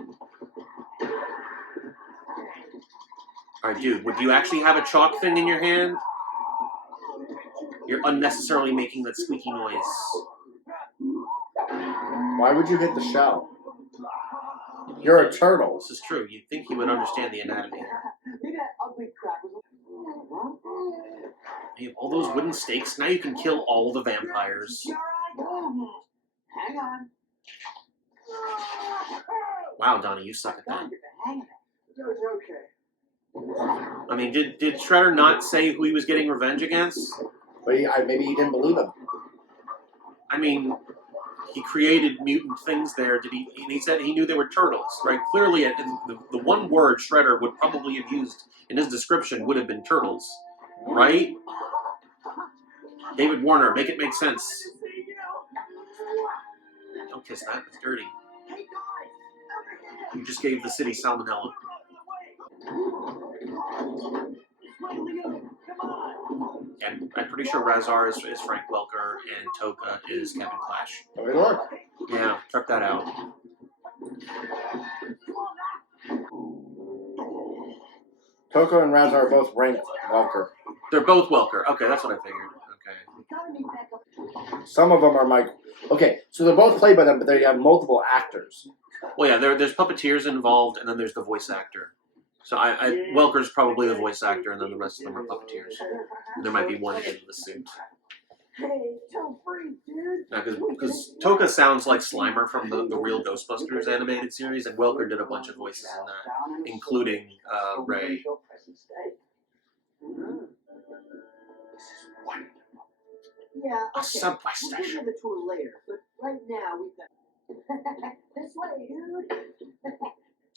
Alright, dude, would you actually have a chalk thing in your hand? You're unnecessarily making that squeaky noise. Why would you hit the shell? You're a turtle. This is true. You'd think he would understand the anatomy. You have all those wooden stakes. Now you can kill all the vampires. Hang on. Wow, Donnie, you suck at that. It was okay. I mean, did Shredder not say who he was getting revenge against? But maybe he didn't believe him. I mean, he created mutant things there. And he said he knew they were turtles, right? Clearly, the one word Shredder would probably have used in his description would have been turtles, right? David Warner, make it make sense. Don't kiss that. It's dirty. You just gave the city salmonella. And I'm pretty sure Razar is Frank Welker and Toka is Kevin Clash. Oh, it worked. Yeah, check that out. Toka and Razar are both ranked Welker. They're both Welker. Okay, that's what I figured. Okay. Some of them are okay, so they're both played by them, but they have multiple actors. Well, yeah, there's puppeteers involved, and then there's the voice actor. So Welker's probably the voice actor, and then the rest of them are puppeteers. And there might be one in the suit. Now, because Toka sounds like Slimer from the real Ghostbusters animated series, and Welker did a bunch of voices in that, including Ray. Yeah, A subway we'll station. get into the tour later, but right now we've got this way, dude.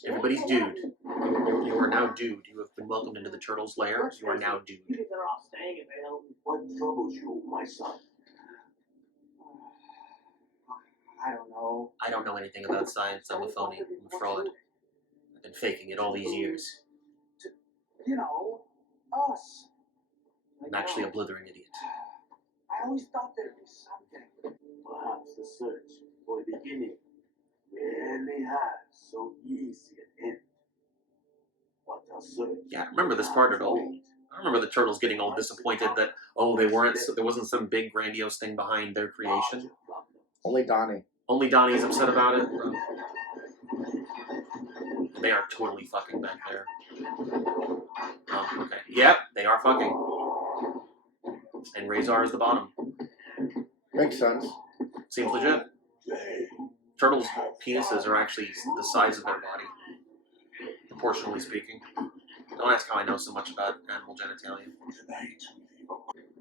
Everybody's dude. You are now dude. You have been welcomed into the Turtles' lair. You are now dude. You think they're all staying at the helm? What troubles you, my son? I don't know. I don't know anything about science. I'm a phony. I'm a fraud. I've been faking it all these years. You know, us. I'm actually a blithering idiot. I always thought there'd be something. Perhaps the search for the beginning really has so easy an end. What a search. Yeah, I remember this part at all. I remember the Turtles getting all disappointed that there wasn't some big grandiose thing behind their creation. Only Donnie. Only Donnie's upset about it. They are totally fucking back there. Oh, okay. Yep, they are fucking. And Razor is the bottom. Makes sense. Seems legit. Turtles' penises are actually the size of their body, proportionally speaking. Don't ask how I know so much about animal genitalia.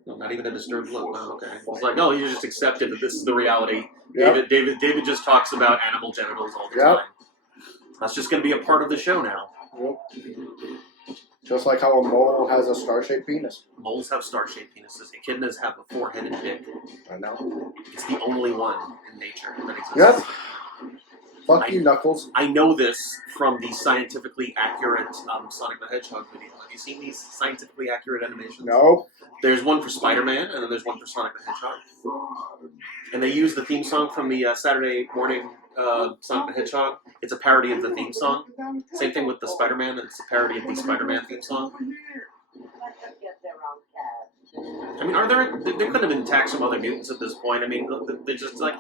No, not even a disturbed look. Oh, okay. It's like, oh, you just accepted that this is the reality. Yep. David just talks about animal genitals all the time. That's just going to be a part of the show now. Yep. Just like how a mole has a star-shaped penis. Moles have star-shaped penises. Echidnas have a four-headed dick. I know. It's the only one in nature that exists. Yep. Fuck you, Knuckles. I know this from the scientifically accurate Sonic the Hedgehog video. Have you seen these scientifically accurate animations? No. There's one for Spider-Man, and then there's one for Sonic the Hedgehog. And they use the theme song from the Saturday morning Sonic the Hedgehog. It's a parody of the theme song. Same thing with the Spider-Man, and it's a parody of the Spider-Man theme song. I mean, they could have been attacked some other mutants at this point. I mean, they're just like,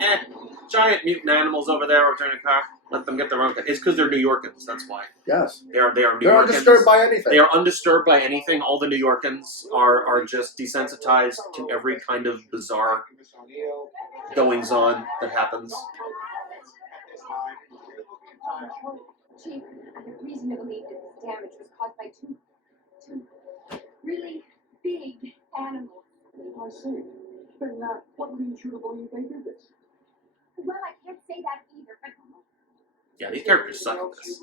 giant mutant animals over there returning a car. Let them get their own car. It's because they're New Yorkans, that's why. Yes. They are New Yorkans. They're undisturbed by anything. They are undisturbed by anything. All the New Yorkans are just desensitized to every kind of bizarre goings-on that happens. Chief, I have reason to believe that this damage was caused by two really big animals. I see. Then what leads you to believe they did this? Well, I can't say that either, but... Yeah, these characters suck at this.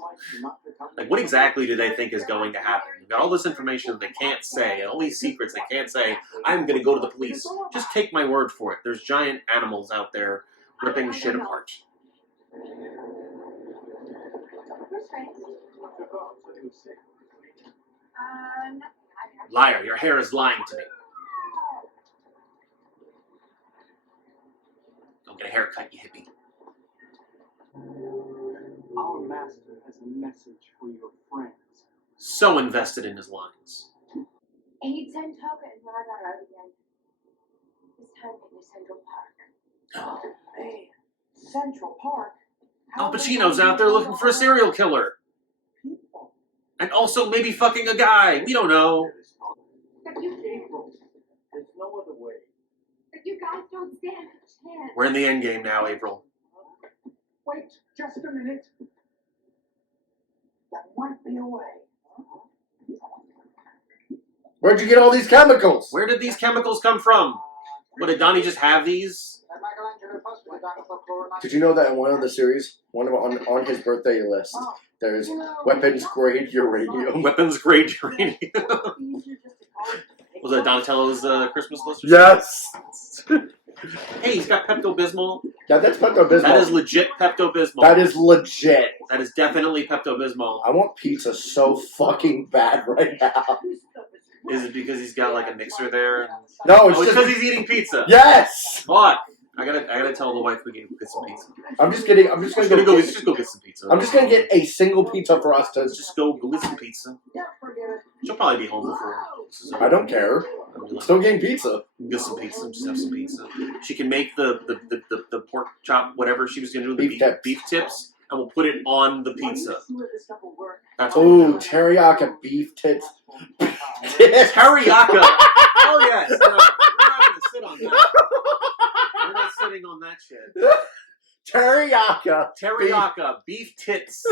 Like, what exactly do they think is going to happen? You've got all this information that they can't say, all these secrets they can't say. I'm going to go to the police. Just take my word for it. There's giant animals out there ripping shit apart. Liar, your hair is lying to me. Go get a haircut, you hippie. Our master has a message for your friends. So invested in his lines. And he'd send Toka and Radar out again. This time in Central Park. Oh, man. Central Park? Al Pacino's out there looking for a serial killer. People. And also maybe fucking a guy. We don't know. But you, April. There's no other way. but you guys don't stand a chance. We're in the end game now, April. Wait just a minute. That might be a way. Where'd you get all these chemicals? Where did these chemicals come from? What, did Donnie just have these? Did you know that in one of the series, on his birthday list, there's weapons grade uranium? Weapons grade uranium. Was that Donatello's Christmas list? Yes. Hey, he's got Pepto-Bismol. Yeah, that's Pepto-Bismol. That is legit Pepto-Bismol. That is legit. That is definitely Pepto-Bismol. I want pizza so fucking bad right now. Is it because he's got like a mixer there? No, it's it's just because he's eating pizza. Yes. Fuck. I gotta tell the wife we can get some pizza. I'm just gonna go. Just go get some pizza. I'm just gonna get a single pizza for us to. Just go get some pizza. She'll probably be home before. I don't care. Still getting pizza. Get some pizza. Just have some pizza. She can make the pork chop, whatever she was going to do, the beef tips, and we'll put it on the pizza. Oh, teriyaki beef tits. Teriyaki. Oh yes. No, we're not going to sit on that. We're not sitting on that shit. Teriyaki beef tits.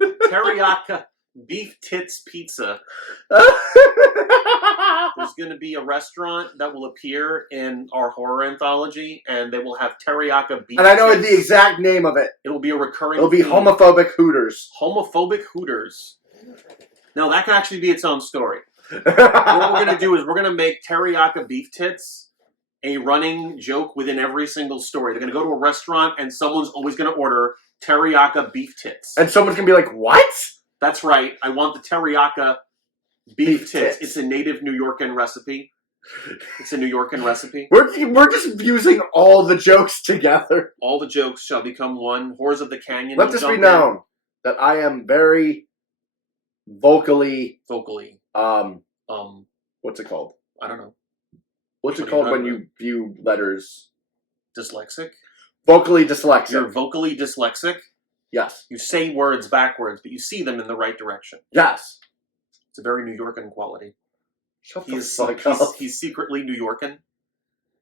Teriyaki beef tits pizza. There's going to be a restaurant that will appear in our horror anthology, and they will have teriyaki beef. And I know the exact name of it. It will be a recurring. It'll be theme. Homophobic Hooters. Homophobic Hooters. No, that can actually be its own story. What we're going to do is we're going to make teriyaki beef tits a running joke within every single story. They're going to go to a restaurant, and someone's always going to order teriyaki beef tits. And someone's going to be like, what? That's right. I want the teriyaki beef tits. It's a native New Yorkan recipe. We're just using all the jokes together. All the jokes shall become one. Horrors of the Canyon. Let this be known that I am very vocally. What's it called? I don't know. What's it called when you view letters? Dyslexic? Vocally dyslexic. You're vocally dyslexic? Yes. You say words backwards, but you see them in the right direction. Yes. It's a very New Yorkan quality. He's secretly New Yorkan.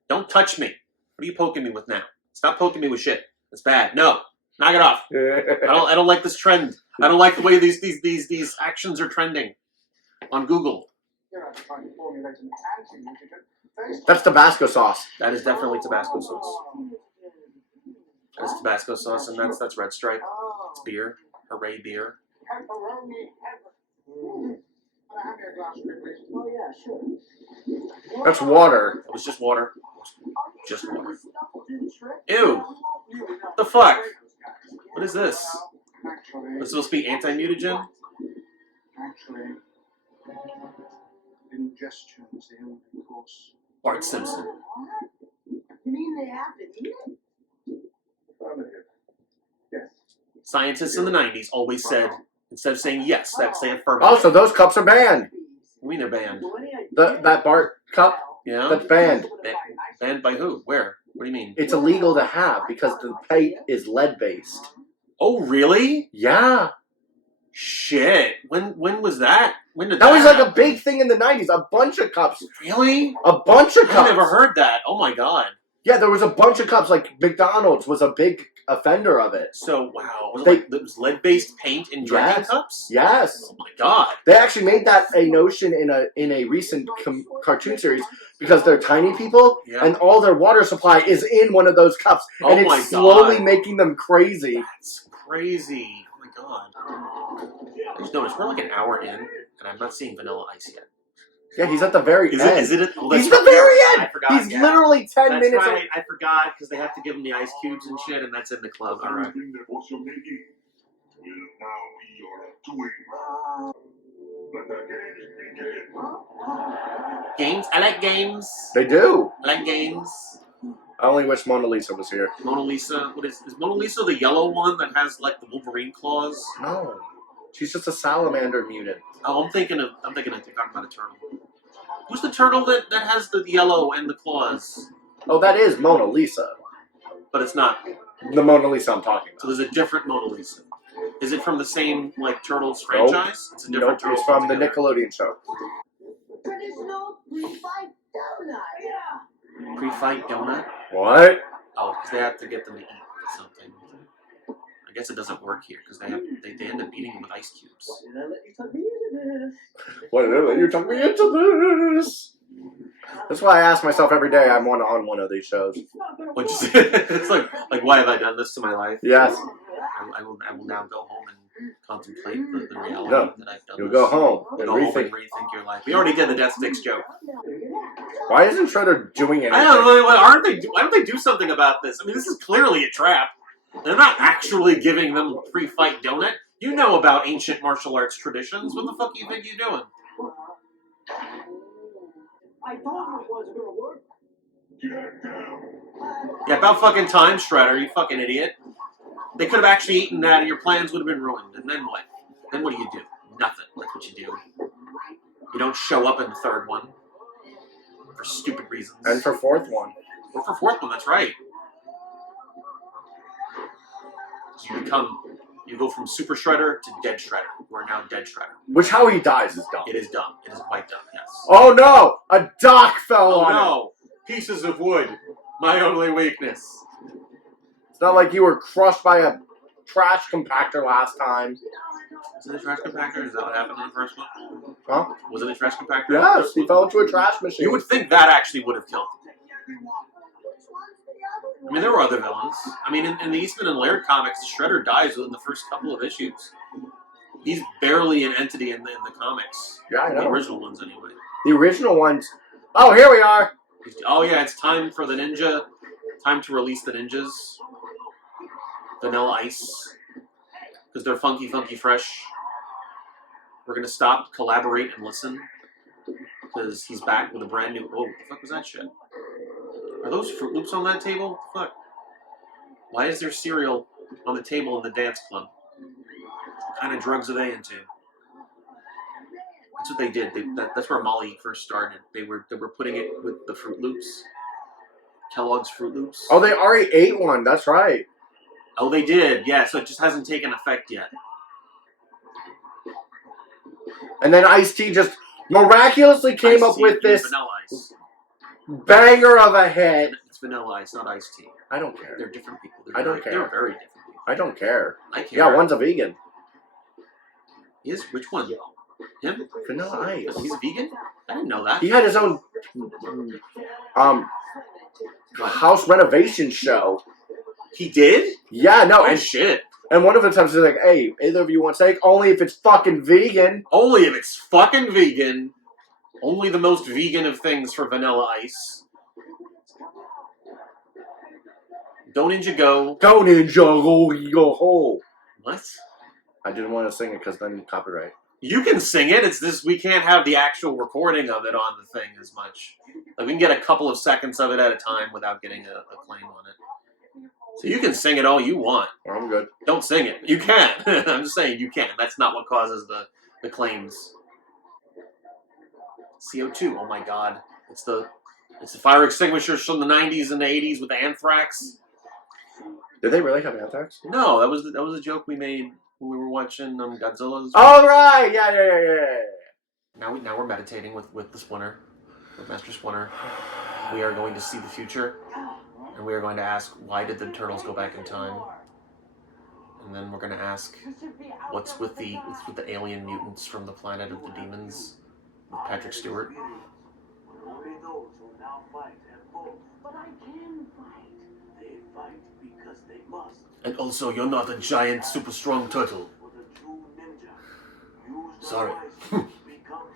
Don't touch me. What are you poking me with now? Stop poking me with shit. It's bad. No. Knock it off. I don't like this trend. I don't like the way these actions are trending on Google. That's Tabasco sauce. That is definitely Tabasco sauce. That's Tabasco sauce, and that's Red Stripe. It's beer. Hooray, beer. That's water. It was just water. Just water. Ew. What the fuck? What is this? It's supposed to be anti-mutagen? Actually, ingestion is the only course. Bart Simpson. You mean they have to eat it? Affirmative. Yes. Scientists in the 90s always said, instead of saying yes, that say affirmative. Oh, so those cups are banned. We mean they're banned. That Bart cup? Yeah. That's banned. Banned by who? Where? What do you mean? It's illegal to have because the plate is lead-based. Oh, really? Yeah. Shit. When was that? When did that was like happen? a big thing in the 90s. A bunch of cups. Really? A bunch of cups. I never heard that. Oh my god. Yeah, there was a bunch of cups. Like McDonald's was a big offender of it. So wow, it was lead-based paint in drinking cups? Yes. Oh my god. They actually made that a notion in a recent cartoon series because they're tiny people and all their water supply is in one of those cups, and it's slowly making them crazy. That's crazy. Oh my god. I just noticed we're like an hour in, and I'm not seeing Vanilla Ice yet. Yeah, he's at the very end. Is it? He's the very end. I forgot. He's literally 10 minutes. That's right. I forgot because they have to give him the ice cubes and shit, and that's in the club. All right. Games? I like games. They do. I like games. I only wish Mona Lisa was here. Mona Lisa? What is Mona Lisa the yellow one that has like the Wolverine claws? No. She's just a salamander mutant. Oh, I'm thinking of talking about a turtle. Who's the turtle that has the yellow and the claws? Oh, that is Mona Lisa. But it's not. The Mona Lisa I'm talking about. So there's a different Mona Lisa. Is it from the same, like, Turtles franchise? Nope. It's a different Turtles. It's from the Nickelodeon show. Traditional pre-fight donut. Pre-fight donut? What? Oh, because they have to get them to eat something. I guess it doesn't work here because they end up eating them with ice cubes. Why did I let you talk me into this? Why did I let you talk me into this? That's why I ask myself every day I'm on one of these shows. It's like, why have I done this to my life? Yes. I will now go home and contemplate the reality that I've done. You'll go home and rethink your life. We already did the Death Sticks joke. Why isn't Shredder doing anything? I don't know. Why don't they do something about this? I mean, this is clearly a trap. They're not actually giving them a pre-fight donut. You know about ancient martial arts traditions. What the fuck do you think you're doing? I thought it was going to work. Yeah, about fucking time, Shredder, you fucking idiot. They could have actually eaten that and your plans would have been ruined. And then what? Then what do? Nothing. That's what you do. You don't show up in the third one for stupid reasons. And for fourth one. Or for fourth one, that's right. You go from Super Shredder to Dead Shredder. You are now Dead Shredder. Which how he dies is dumb. It is dumb. It is quite dumb, yes. Oh no! A dock fell on him! Oh no! Pieces of wood. My only weakness. It's not like you were crushed by a trash compactor last time. Was it a trash compactor? Is that what happened in the first one? Huh? Was it a trash compactor? Yes, he fell into a trash machine. You would think that actually would have killed him. I mean, there were other villains. I mean, in the Eastman and Laird comics, the Shredder dies within the first couple of issues. He's barely an entity in the comics. Yeah, I know. The original ones, anyway. The original ones. Oh, here we are. Oh yeah, it's time for the ninja. Time to release the ninjas. Vanilla Ice. Because they're funky, funky, fresh. We're gonna stop, collaborate, and listen. Because he's back with a brand new... Oh, what the fuck was that shit? Are those Fruit Loops on that table? What the fuck? Why is there cereal on the table in the dance club? What kind of drugs are they into? That's what they did. That's where Molly first started. They were putting it with the Fruit Loops. Kellogg's Fruit Loops. Oh, they already ate one. That's right. Oh, they did. Yeah, so it just hasn't taken effect yet. And then Ice-T just miraculously came up with this Vanilla Ice. banger of a hit. It's Vanilla Ice, not Iced Tea. I don't care. They're different people. I don't care. They're very different people. I don't care. I care. Yeah, one's a vegan. Is which one? Him? Vanilla Ice. Oh, he's a vegan? I didn't know that. He had his own house renovation show. He did? Yeah, no, Oh and shit. And one of the times he's like, hey, either of you want steak? Only if it's fucking vegan. Only if it's fucking vegan. Only the most vegan of things for Vanilla Ice. Go Ninja Go. Go Ninja Go Go Ho. What? I didn't want to sing it because then copyright. You can sing it. It's this. We can't have the actual recording of it on the thing as much. Like we can get a couple of seconds of it at a time without getting a claim on it. So you can sing it all you want. I'm good. Don't sing it. You can. I'm just saying you can. That's not what causes the claims. CO2. Oh my God. It's the fire extinguishers from the 90s and the 80s with the anthrax. Did they really have anthrax? No, that was a joke we made when we were watching Godzilla's. All right. Yeah. Now we're meditating with the Splinter, with Master Splinter. We are going to see the future, and we are going to ask, why did the turtles go back in time? And then we're going to ask, what's with the alien mutants from the planet of the demons with Patrick Stewart? Only those who now fight have both. But I can fight. They fight because they must. And also, you're not a giant, super strong turtle. For the true ninja, use Sorry.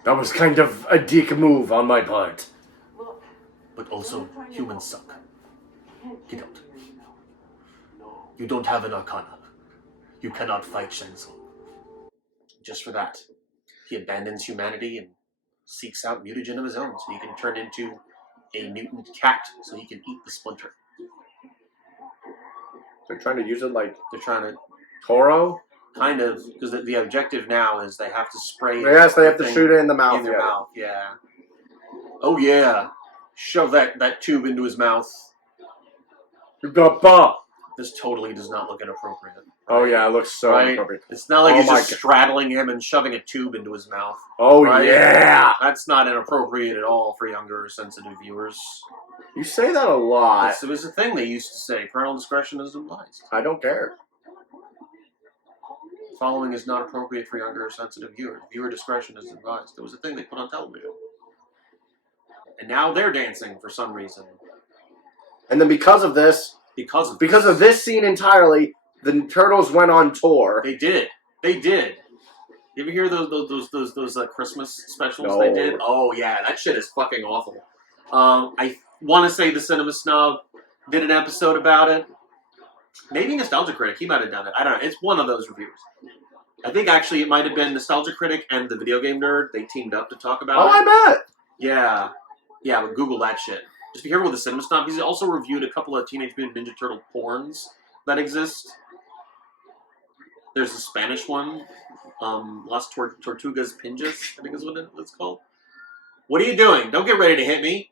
That was kind of a dick move on my part. But also, humans suck. Get out. No. You don't have an arcana. You cannot fight Shenzong. Just for that, he abandons humanity and seeks out mutagen of his own so he can turn into a mutant cat so he can eat the Splinter. They're trying to use it like They're trying to... Toro? Kind of, because the objective now is they have to spray... Yes, they have to shoot it in the mouth. In their mouth, yeah. Oh, yeah. Shove that tube into his mouth. You got bop. This totally does not look inappropriate. Oh, yeah, it looks so Right? inappropriate. It's not like Oh he's my just God. straddling him and shoving a tube into his mouth. Oh, Right? yeah. That's not inappropriate at all for younger or sensitive viewers. You say that a lot. It was a thing they used to say. Parental discretion is advised. I don't care. Following is not appropriate for younger or sensitive viewers. Viewer discretion is advised. It was a thing they put on television. And now they're dancing for some reason. And then because of this scene entirely, the Turtles went on tour. They did. You ever hear those Christmas specials No. they did? Oh yeah, that shit is fucking awful. I want to say the Cinema Snob did an episode about it. Maybe Nostalgia Critic, he might have done it. I don't know. It's one of those reviews. I think actually it might have been Nostalgia Critic and the Video Game Nerd. They teamed up to talk about it. Oh, I bet. Yeah, but Google that shit. Just be careful with the Cinema Snob. He's also reviewed a couple of Teenage Mutant Ninja Turtle porns that exist. There's a Spanish one, Las Tortugas Pinjas, I think is what it's called. What are you doing? Don't get ready to hit me.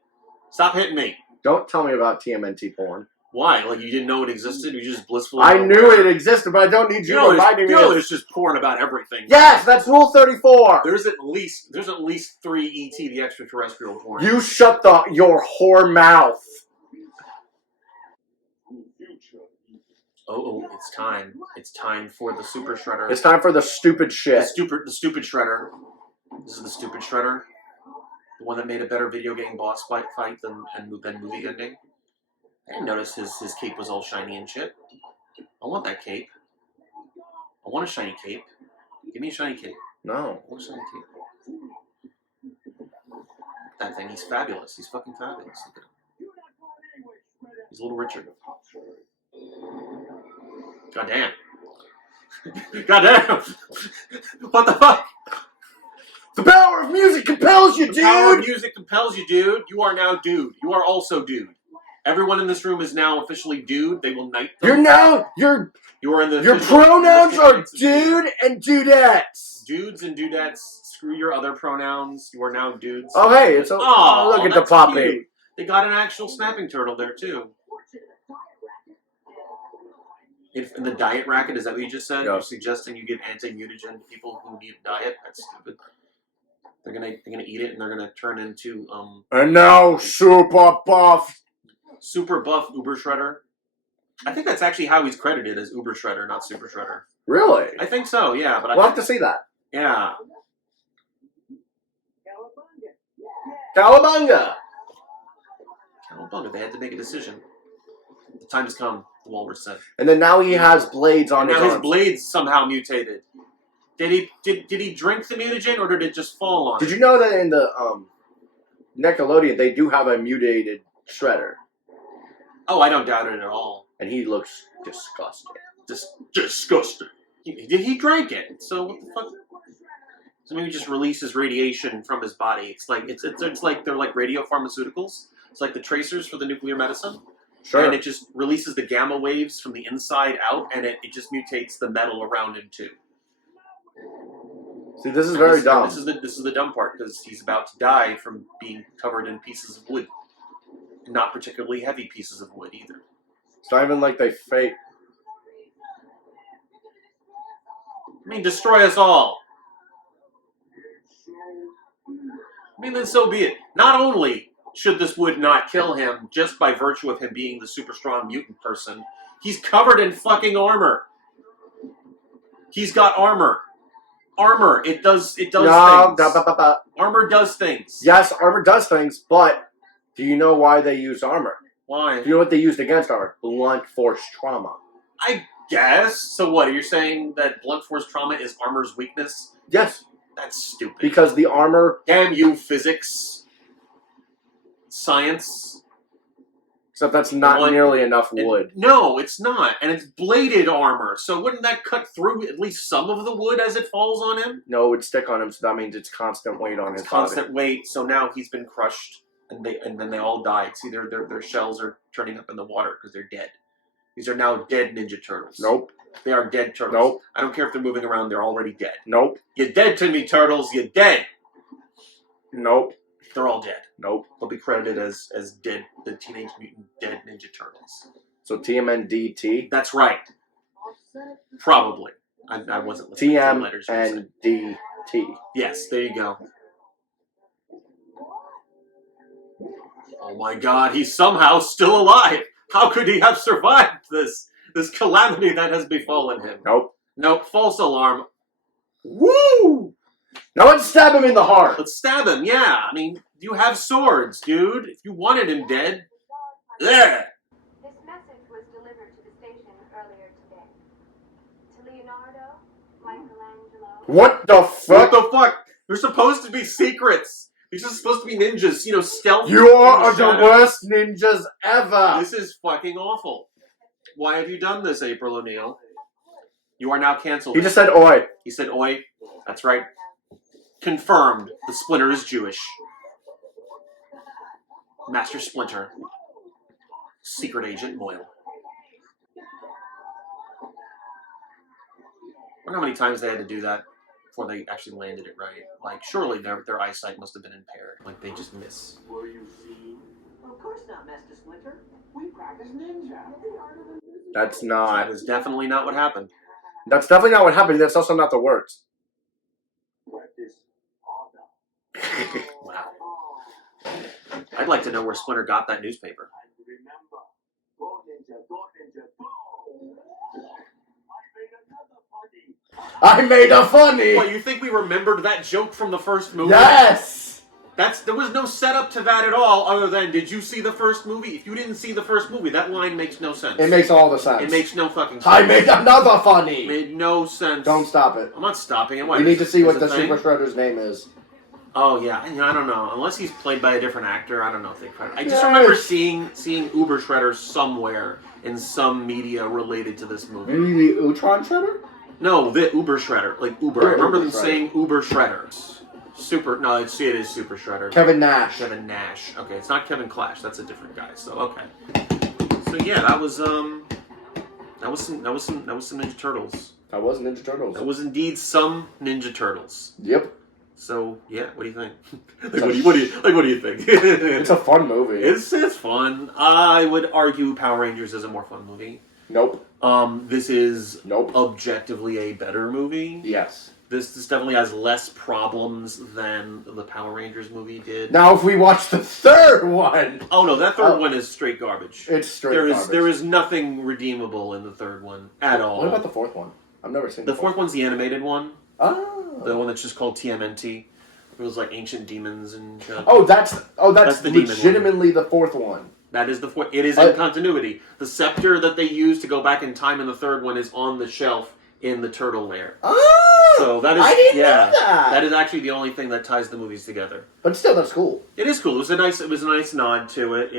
Stop hitting me. Don't tell me about TMNT porn. Why? Like you didn't know it existed? You just blissfully... I knew it existed, but I don't need you reminding me. You know there's just porn about everything. Yes, that's Rule 34. There's at least 3 E.T. the extraterrestrial porn. You shut your whore mouth. Oh, it's time. It's time for the Super Shredder. It's time for the stupid shit. The stupid Shredder. This is the stupid Shredder. The one that made a better video game boss fight than movie ending. I didn't notice his cape was all shiny and shit. I want that cape. I want a shiny cape. Give me a shiny cape. No. I want a shiny cape. That thing, he's fabulous. He's fucking fabulous. Look at him. He's Little Richard. Goddamn. Goddamn. What the fuck? The power of music compels you, dude! The power of music compels you, dude. You are now dude. You are also dude. Everyone in this room is now officially dude. They will knight them. You are in the... Your pronouns are dude and dudettes. Dudes and dudettes. Screw your other pronouns. You are now dudes. Oh, hey, it's a... Oh, look at the puppy. Cute. They got an actual snapping turtle there, too. In the diet racket, is that what you just said? Yeah. You're suggesting you give anti-mutagen to people who need a diet? That's stupid. They're gonna eat it and they're gonna turn into And now super buff Uber Shredder. I think that's actually how he's credited, as Uber Shredder, not Super Shredder. Really? I think so. Yeah, but we'll have to see that. Yeah. Cowabunga. Cowabunga. They had to make a decision. The time has come. The walrus said. And then now he has blades on his arms. Now his blades somehow mutated. Did he drink the mutagen, or did it just fall on him? Did you know that in the Nickelodeon they do have a mutated Shredder? Oh, I don't doubt it at all. And he looks disgusting. Disgusting. He drank it. So what the fuck? So maybe just releases radiation from his body. It's like it's like they're like radio pharmaceuticals. It's like the tracers for the nuclear medicine. Sure. And it just releases the gamma waves from the inside out, and it just mutates the metal around him too. See, this is very dumb. This is the dumb part, because he's about to die from being covered in pieces of wood. Not particularly heavy pieces of wood either. It's not even like they fake. I mean, destroy us all. I mean, then so be it. Not only should this wood not kill him just by virtue of him being the super strong mutant person, he's covered in fucking armor. He's got armor. Armor. It does things. Armor does things. Yes, armor does things, but do you know why they use armor? Why? Do you know what they used against armor? Blunt force trauma. I guess. So what? You're saying that blunt force trauma is armor's weakness? Yes. That's stupid. Because the armor... Damn you, physics. Science. Except that's not nearly enough wood. No, it's not. And it's bladed armor. So wouldn't that cut through at least some of the wood as it falls on him? No, it would stick on him, so that means it's constant weight on his body. Constant weight. So now he's been crushed, and then they all died. See, their shells are turning up in the water because they're dead. These are now dead Ninja Turtles. Nope. They are dead turtles. Nope. I don't care if they're moving around, they're already dead. Nope. You're dead to me, Turtles. You're dead. Nope. They're all dead. Nope. They'll be credited as dead, the Teenage Mutant Dead Ninja Turtles. So TMNDT? That's right. Probably. I wasn't listening to the letters. TMNDT. Yes, there you go. Oh my god, he's somehow still alive. How could he have survived this calamity that has befallen him? Nope. Nope, false alarm. Woo! Now let's stab him in the heart. Let's stab him, yeah. I mean, you have swords, dude. If you wanted him dead. There. This message was delivered to the station earlier today. To Leonardo, Michelangelo... What the fuck? What the fuck? They're supposed to be secrets. These are supposed to be ninjas, stealth. You are the worst ninjas ever. This is fucking awful. Why have you done this, April O'Neil? You are now canceled. He just said oi. He said oi. That's right. Confirmed. The Splinter is Jewish. Master Splinter. Secret Agent Moyle. I wonder how many times they had to do that. before they actually landed it right. Like, surely their eyesight must have been impaired. Like, they just miss. Were you seen? Of course not, Master Splinter. We practice ninja. That's not. That is definitely not what happened. That's definitely not what happened. That's also not the words. Practice harder. Wow. I'd like to know where Splinter got that newspaper. And remember, go ninja, go. I made another funny. I made a funny. What, you think we remembered that joke from the first movie? Yes. There was no setup to that at all, other than, did you see the first movie? If you didn't see the first movie, that line makes no sense. It makes all the sense. It makes no fucking sense. I made another funny. It made no sense. Don't stop it. I'm not stopping it. We need to see what the Super Shredder's name is. Oh, yeah. I don't know. Unless he's played by a different actor, I don't know if they I just remember seeing Uber Shredder somewhere in some media related to this movie. Maybe the Utron Shredder? No, the Uber Shredder. Like Uber. I remember them saying Uber Shredder. No, it is Super Shredder. Kevin Nash. Kevin Nash. Okay, it's not Kevin Clash. That's a different guy. So okay. So yeah, that was some Ninja Turtles. That was Ninja Turtles. That was indeed some Ninja Turtles. Yep. So yeah, what do you think? What do you think? It's a fun movie. It's fun. I would argue Power Rangers is a more fun movie. Nope. This is objectively a better movie. Yes. This definitely has less problems than the Power Rangers movie did. Now, if we watch the third one... Oh, no, that third one is straight garbage. It's straight garbage. There is nothing redeemable in the third one at all. What about the fourth one? I've never seen the fourth one's the animated one. Oh. The one that's just called TMNT. It was like ancient demons and shit. That's the legitimately the fourth one. That is the fourth. It is in continuity. The scepter that they use to go back in time in the third one is on the shelf in the turtle lair. Oh! So that is, I didn't know that. That is actually the only thing that ties the movies together. But still, that's cool. It is cool. It was a nice nod to it.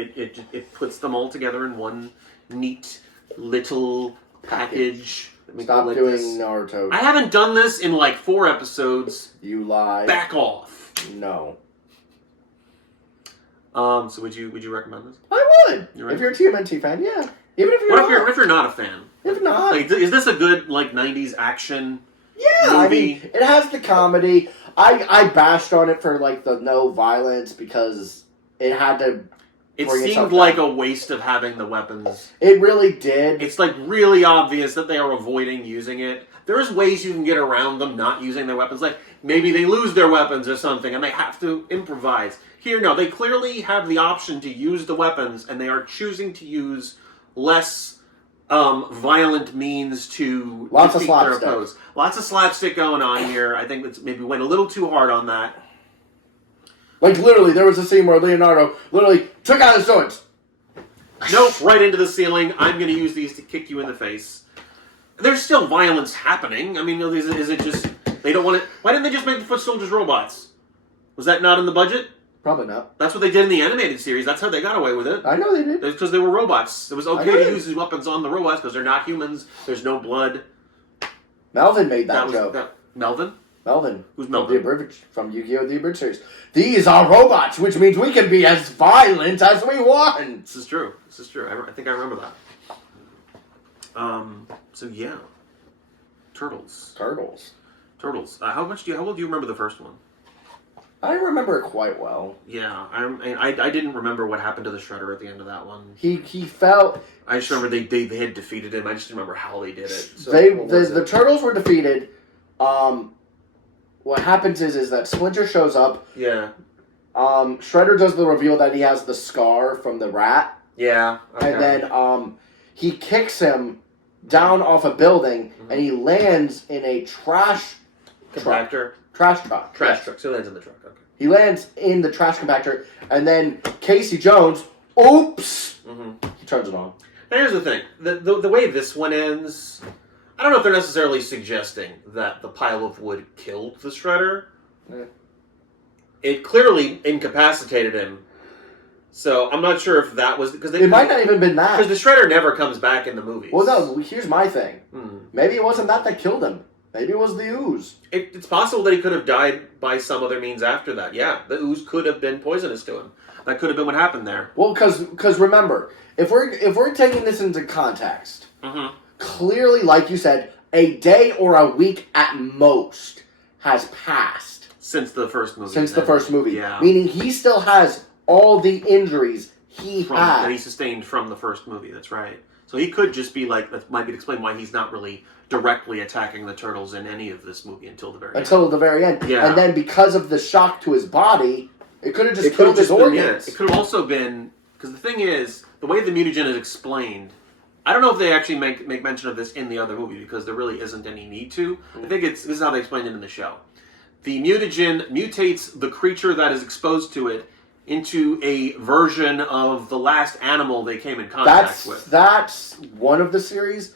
It puts them all together in one neat little package. Stop doing Naruto. I haven't done this in like 4 episodes. You lie. Back off. No. So would you recommend this? I would. If you're a TMNT fan, yeah. Even if you're What if you're not a fan? If not, like, is this a good like 90s action? Yeah, movie? I mean, it has the comedy. I bashed on it for like the no violence because it had to. It seemed like a waste of having the weapons. It really did. It's like really obvious that they are avoiding using it. There's ways you can get around them not using their weapons. Like maybe they lose their weapons or something and they have to improvise. Here, no, they clearly have the option to use the weapons and they are choosing to use less violent means to defeat their opponents. Lots of slapstick going on here. I think it's maybe went a little too hard on that. Like, literally, there was a scene where Leonardo literally took out his swords. Nope, right into the ceiling. I'm going to use these to kick you in the face. There's still violence happening. I mean, is it just... They don't want it... Why didn't they just make the foot soldiers robots? Was that not in the budget? Probably not. That's what they did in the animated series. That's how they got away with it. I know they did. It's because they were robots. It was okay to use these weapons on the robots because they're not humans. There's no blood. Melvin made that joke. Melvin? Melvin. Who's Melvin? From Yu-Gi-Oh! The Abridged series. These are robots, which means we can be as violent as we want. This is true. I think I remember that. So yeah. Turtles. How old do you remember the first one? I remember it quite well. Yeah, I didn't remember what happened to the Shredder at the end of that one. He fell. I just remember they had defeated him. I just didn't remember how they did it. So the Turtles were defeated. What happens is that Splinter shows up. Yeah. Shredder does the reveal that he has the scar from the rat. Yeah. Okay. And then he kicks him down off a building, and he lands in a trash compactor. Trash truck. So he lands in the truck. Okay. He lands in the trash compactor, and then Casey Jones, oops, he turns it on. Now here's the thing: the way this one ends, I don't know if they're necessarily suggesting that the pile of wood killed the Shredder. Yeah. It clearly incapacitated him. So I'm not sure if that was because it might not even been that because the Shredder never comes back in the movies. Well, no. Here's my thing. Maybe it wasn't that killed him. Maybe it was the ooze. It's possible that he could have died by some other means after that. Yeah, the ooze could have been poisonous to him. That could have been what happened there. Well, because remember, if we're taking this into context, clearly, like you said, a day or a week at most, has passed. Since the first movie. Yeah. Meaning he still has all the injuries that he sustained from the first movie. That's right. So he could just be like, that might explain why he's not really directly attacking the turtles in any of this movie until the very end. Yeah. And then because of the shock to his body, it could have just killed his organs. It could have also been, because the thing is, the way the mutagen is explained, I don't know if they actually make mention of this in the other movie, because there really isn't any need to. I think this is how they explained it in the show. The mutagen mutates the creature that is exposed to it into a version of the last animal they came in contact with. That's one of the series.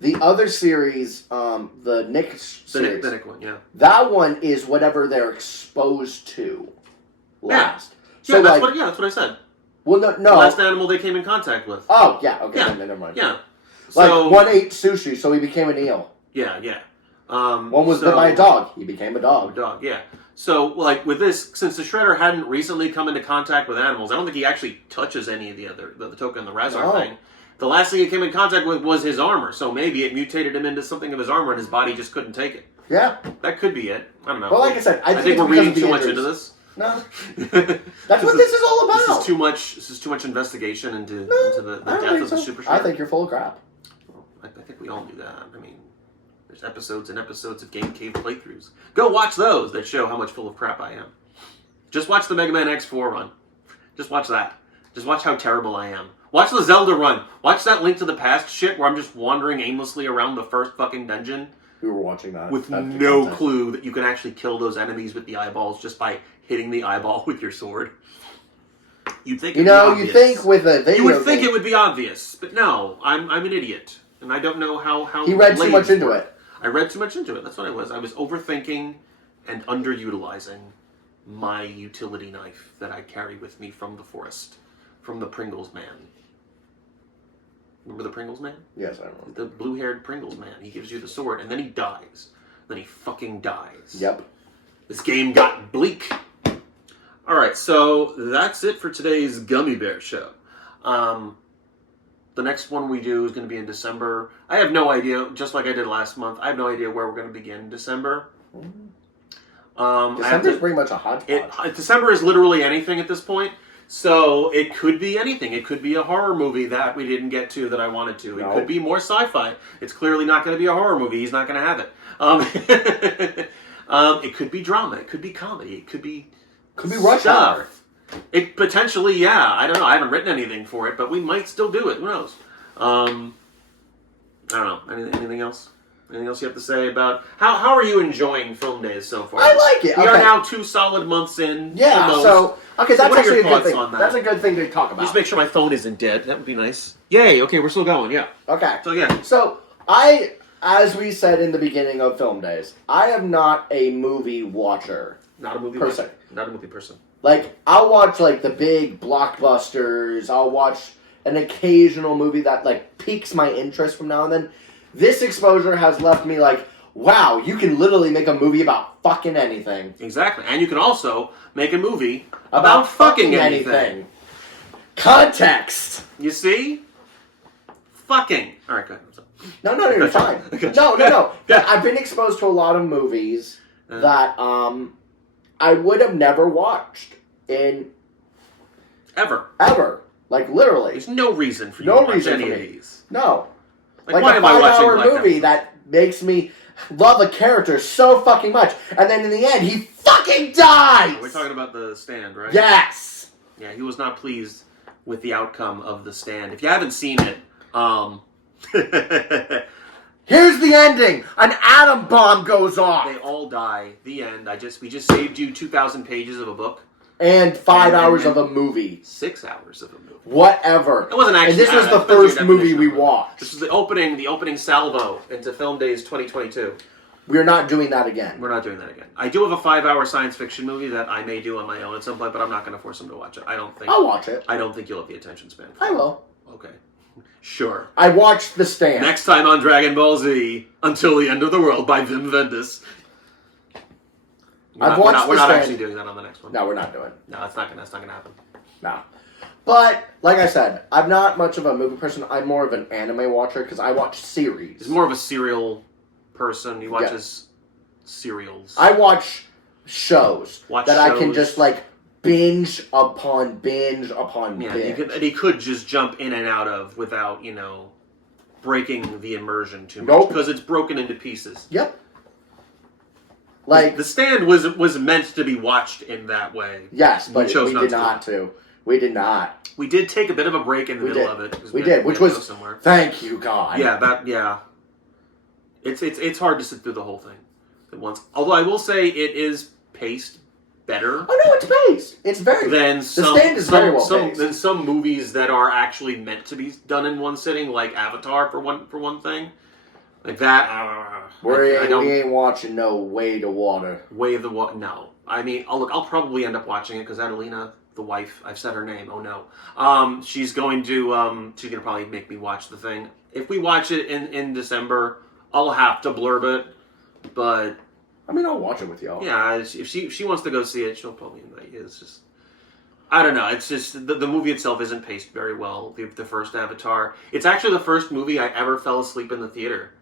The other series, the Nick series. The Nick one, yeah. That one is whatever they're exposed to last. Yeah, so that's what I said. Well, no. The last animal they came in contact with. Oh, yeah, okay, yeah. Never mind. Yeah. So, one ate sushi, so he became an eel. Yeah, yeah. One was bit by a dog. He became a dog. Yeah. So, like, with this, since the Shredder hadn't recently come into contact with animals, I don't think he actually touches any of the Toka and the Razar thing. The last thing he came in contact with was his armor, so maybe it mutated him into something of his armor and his body just couldn't take it. Yeah. That could be it. I don't know. Well, like I said, I think we're reading too much into this. No. That's what this is all about. This is too much investigation into the death of the Super Shredder. I think you're full of crap. Well, I think we all do that. I mean, there's episodes and episodes of Game Cave playthroughs. Go watch those that show how much full of crap I am. Just watch the Mega Man X4 run. Just watch that. Just watch how terrible I am. Watch the Zelda run. Watch that Link to the Past shit where I'm just wandering aimlessly around the first fucking dungeon. We were watching that. With no clue that you can actually kill those enemies with the eyeballs just by hitting the eyeball with your sword. You'd think you think with a video you would think it would be obvious, but no, I'm an idiot. And I don't know how he read too much into it. I read too much into it. That's what I was. I was overthinking and underutilizing my utility knife that I carry with me from the forest. From the Pringles Man. Remember the Pringles Man? Yes, I remember. The blue-haired Pringles Man. He gives you the sword, and then he dies. Then he fucking dies. Yep. This game got bleak. Alright, so that's it for today's Gummy Bear Show. The next one we do is going to be in December. I have no idea, just like I did last month, I have no idea where we're going to begin in December. December is pretty much a hodgepodge. December is literally anything at this point. So it could be anything. It could be a horror movie that we didn't get to that I wanted to. It could be more sci-fi. It's clearly not going to be a horror movie. He's not going to have it. It could be drama. It could be comedy. It could be Rush Hour. It potentially, yeah. I don't know. I haven't written anything for it, but we might still do it. Who knows? I don't know. Anything else? Anything else you have to say about how are you enjoying Film Days so far? I like it. We are now 2 solid months in. Yeah. almost. So that's actually a good thing. On that? That's a good thing to talk about. Just make sure my phone isn't dead. That would be nice. Yay. Okay, we're still going. Yeah. Okay. So yeah. So as we said in the beginning of Film Days, I am not a movie watcher. Not a movie person. Not a movie person. Like, I'll watch like the big blockbusters. I'll watch an occasional movie that like piques my interest from now and then. This exposure has left me like, wow, you can literally make a movie about fucking anything. Exactly. And you can also make a movie about fucking anything. Context. You see? Fucking. All right, go ahead. No, you're fine. No. I've been exposed to a lot of movies that I would have never watched in... Ever. Like, literally. There's no reason for you to watch any of these. No. Like why a am I watching 5-hour movie that makes me love a character so fucking much, and then in the end, he fucking dies! We're talking about The Stand, right? Yes! Yeah, he was not pleased with the outcome of The Stand. If you haven't seen it, here's the ending! An atom bomb goes off! They all die. The end. We just saved you 2,000 pages of a book. And 5 hours of a movie. 6 hours of a movie. Whatever. It wasn't actually. And this was the first movie we watched. This was the opening salvo into Film Days 2022. We're not doing that again. We're not doing that again. I do have a 5-hour science fiction movie that I may do on my own at some point, but I'm not going to force them to watch it. I'll watch it. I don't think you'll have the attention span. I will. Okay. Sure. I watched The Stand. Next time on Dragon Ball Z, Until the End of the World by Vim Vendis. We're not actually doing that on the next one. No, we're not doing it. No, that's not gonna happen. No. But, like I said, I'm not much of a movie person. I'm more of an anime watcher because I watch series. He's more of a serial person. He watches serials. I watch shows I can just like binge upon binge upon binge. And he could just jump in and out of without, breaking the immersion too much. Because it's broken into pieces. Yep. Like The Stand was meant to be watched in that way. Yes, but we did not. We did not. We did take a bit of a break in the middle of it. We did, which was somewhere. Thank you, God. Yeah, It's hard to sit through the whole thing at once. Although I will say it is paced better. Oh no, it's paced. It's very. The Stand is very well paced. Than some movies that are actually meant to be done in one sitting, like Avatar for one thing, like that. We ain't watching no Way to Water. Way of the Water. No, I mean, I'll probably end up watching it because Adelina, the wife, I've said her name. Oh no, she's gonna probably make me watch the thing. If we watch it in December, I'll have to blurb it, but. I mean, I'll watch it with y'all. Yeah, if she wants to go see it, she'll probably invite you. It's just, I don't know. It's just the movie itself isn't paced very well. The first Avatar. It's actually the first movie I ever fell asleep in the theater.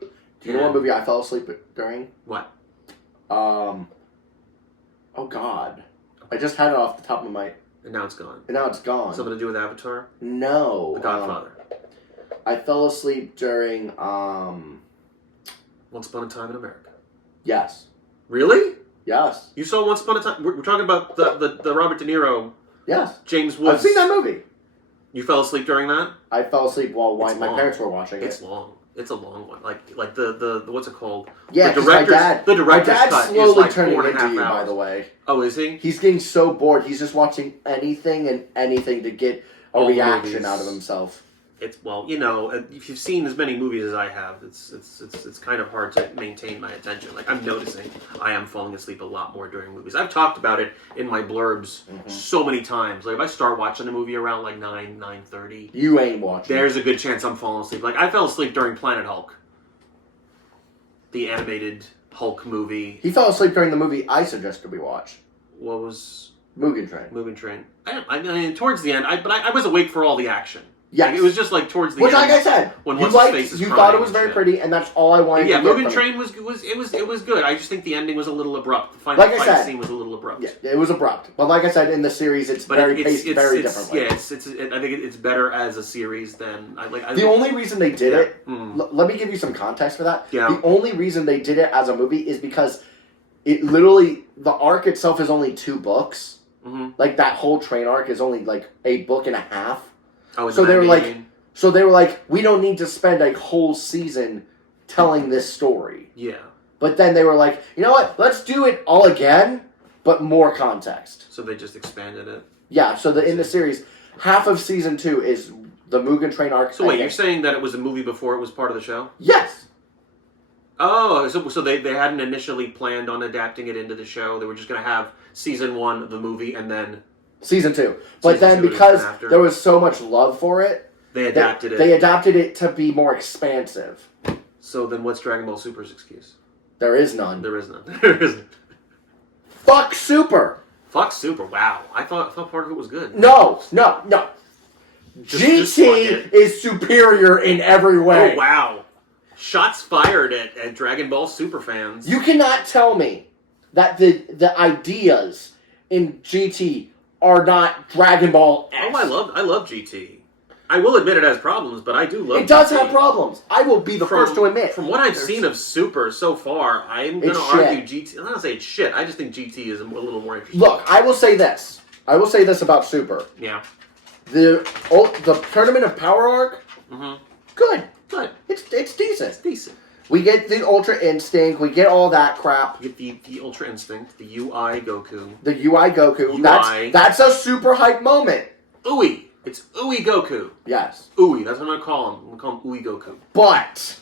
Do you know what movie I fell asleep during? What? Oh God, I just had it off the top of my. And now it's gone. Something to do with Avatar? No. The Godfather. I fell asleep during Once Upon a Time in America. Yes. Really? Yes. You saw Once Upon a Time? We're talking about the Robert De Niro. Yes. James Woods. I've seen that movie. You fell asleep during that? I fell asleep while my parents were watching it. It's long. It's a long one. Like the what's it called? Yeah, the director's my dad's cut slowly is like turning 4.5 into you, hours. by the way. Oh, is he? He's getting so bored. He's just watching anything to get a reaction out of himself. It's if you've seen as many movies as I have, it's kind of hard to maintain my attention. Like I'm noticing, I am falling asleep a lot more during movies. I've talked about it in my blurbs so many times. Like if I start watching a movie around like 9:30, you ain't watching. There's a good chance I'm falling asleep. Like I fell asleep during Planet Hulk, the animated Hulk movie. He fell asleep during the movie I suggested we watch. What was Mugen Train? Mugen Train. I mean, towards the end, I was awake for all the action. Yes. Like, it was just like towards the end. Which, like I said, you thought it was very pretty, and that's all I wanted to get Mugen Train was good. I just think the ending was a little abrupt. The final fight scene was a little abrupt. Yeah, it was abrupt. But like I said, in the series, it's very differently. Yeah, I think it's better as a series than the only reason they did it. Let me give you some context for that. Yeah. The only reason they did it as a movie is because it literally the arc itself is only 2 books. Mm-hmm. Like that whole train arc is only like a book and a half. Oh, so they were like, we don't need to spend a whole season telling this story. Yeah. But then they were like, you know what? Let's do it all again, but more context. So they just expanded it. Yeah. So in the series, half of season 2 is the Mugen Train arc. So wait, you're saying that it was a movie before it was part of the show? Yes. Oh, so they hadn't initially planned on adapting it into the show. They were just going to have season 1 of the movie and then season 2. But then because there was so much love for it, they adapted it. They adapted it to be more expansive. So then what's Dragon Ball Super's excuse? There is none. There is none. There isn't. Fuck Super. Fuck Super. Wow. I thought part of it was good. No. GT is superior in every way. Oh, wow. Shots fired at Dragon Ball Super fans. You cannot tell me that the ideas in GT are not Dragon Ball X. Oh, I love GT. I will admit it has problems, but I do love it. It does have problems. I will be the first to admit. From what I've seen of Super so far, I'm going to argue GT. I'm not going to say it's shit. I just think GT is a little more interesting. Look, I will say this. about Super. Yeah. The Tournament of Power arc, good. It's decent. It's decent. We get the Ultra Instinct. We get all that crap. You get the Ultra Instinct, the UI Goku. The UI Goku. That's a super hype moment. Ooey. It's Ooey Goku. Yes. Ooey. That's what I'm going to call him. I'm going to call him Ooey Goku. But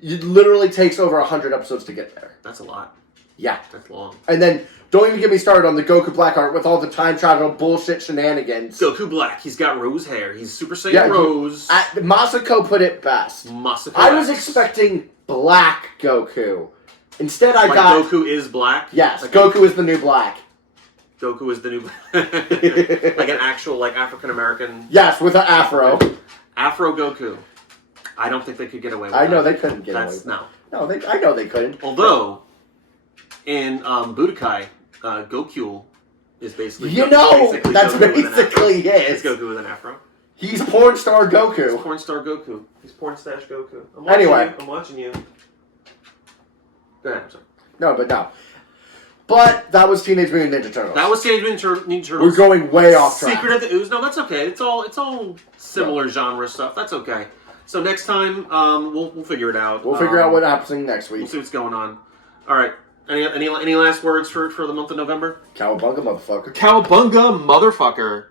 it literally takes over 100 episodes to get there. That's a lot. Yeah. That's long. And then don't even get me started on the Goku Black art with all the time travel bullshit shenanigans. Goku Black. He's got rose hair. He's Super Saiyan Rose. Masako put it best. I was expecting Black Goku. Instead, I got... Goku is black? Yes. Goku is the new black. Goku is the new... like an actual, African-American... Yes, with an afro. Afro Goku. I don't think they could get away with that. I know that. they couldn't get away with that. No. No, I know they couldn't. Although, in Budokai, Goku is basically that's basically it. It's Goku with an afro. He's porn star Goku. He's porn star Goku. He's porn stash Goku. I'm watching you. Go ahead, I'm sorry. No. But that was Teenage Mutant Ninja Turtles. That was Teenage Mutant Ninja Turtles. We're going way off track. Secret of the Ooze. No, that's okay. It's all similar genre stuff. That's okay. So next time, we'll figure it out. We'll figure out what happens next week. We'll see what's going on. All right. Any last words for the month of November? Cowabunga, motherfucker. Cowabunga, motherfucker.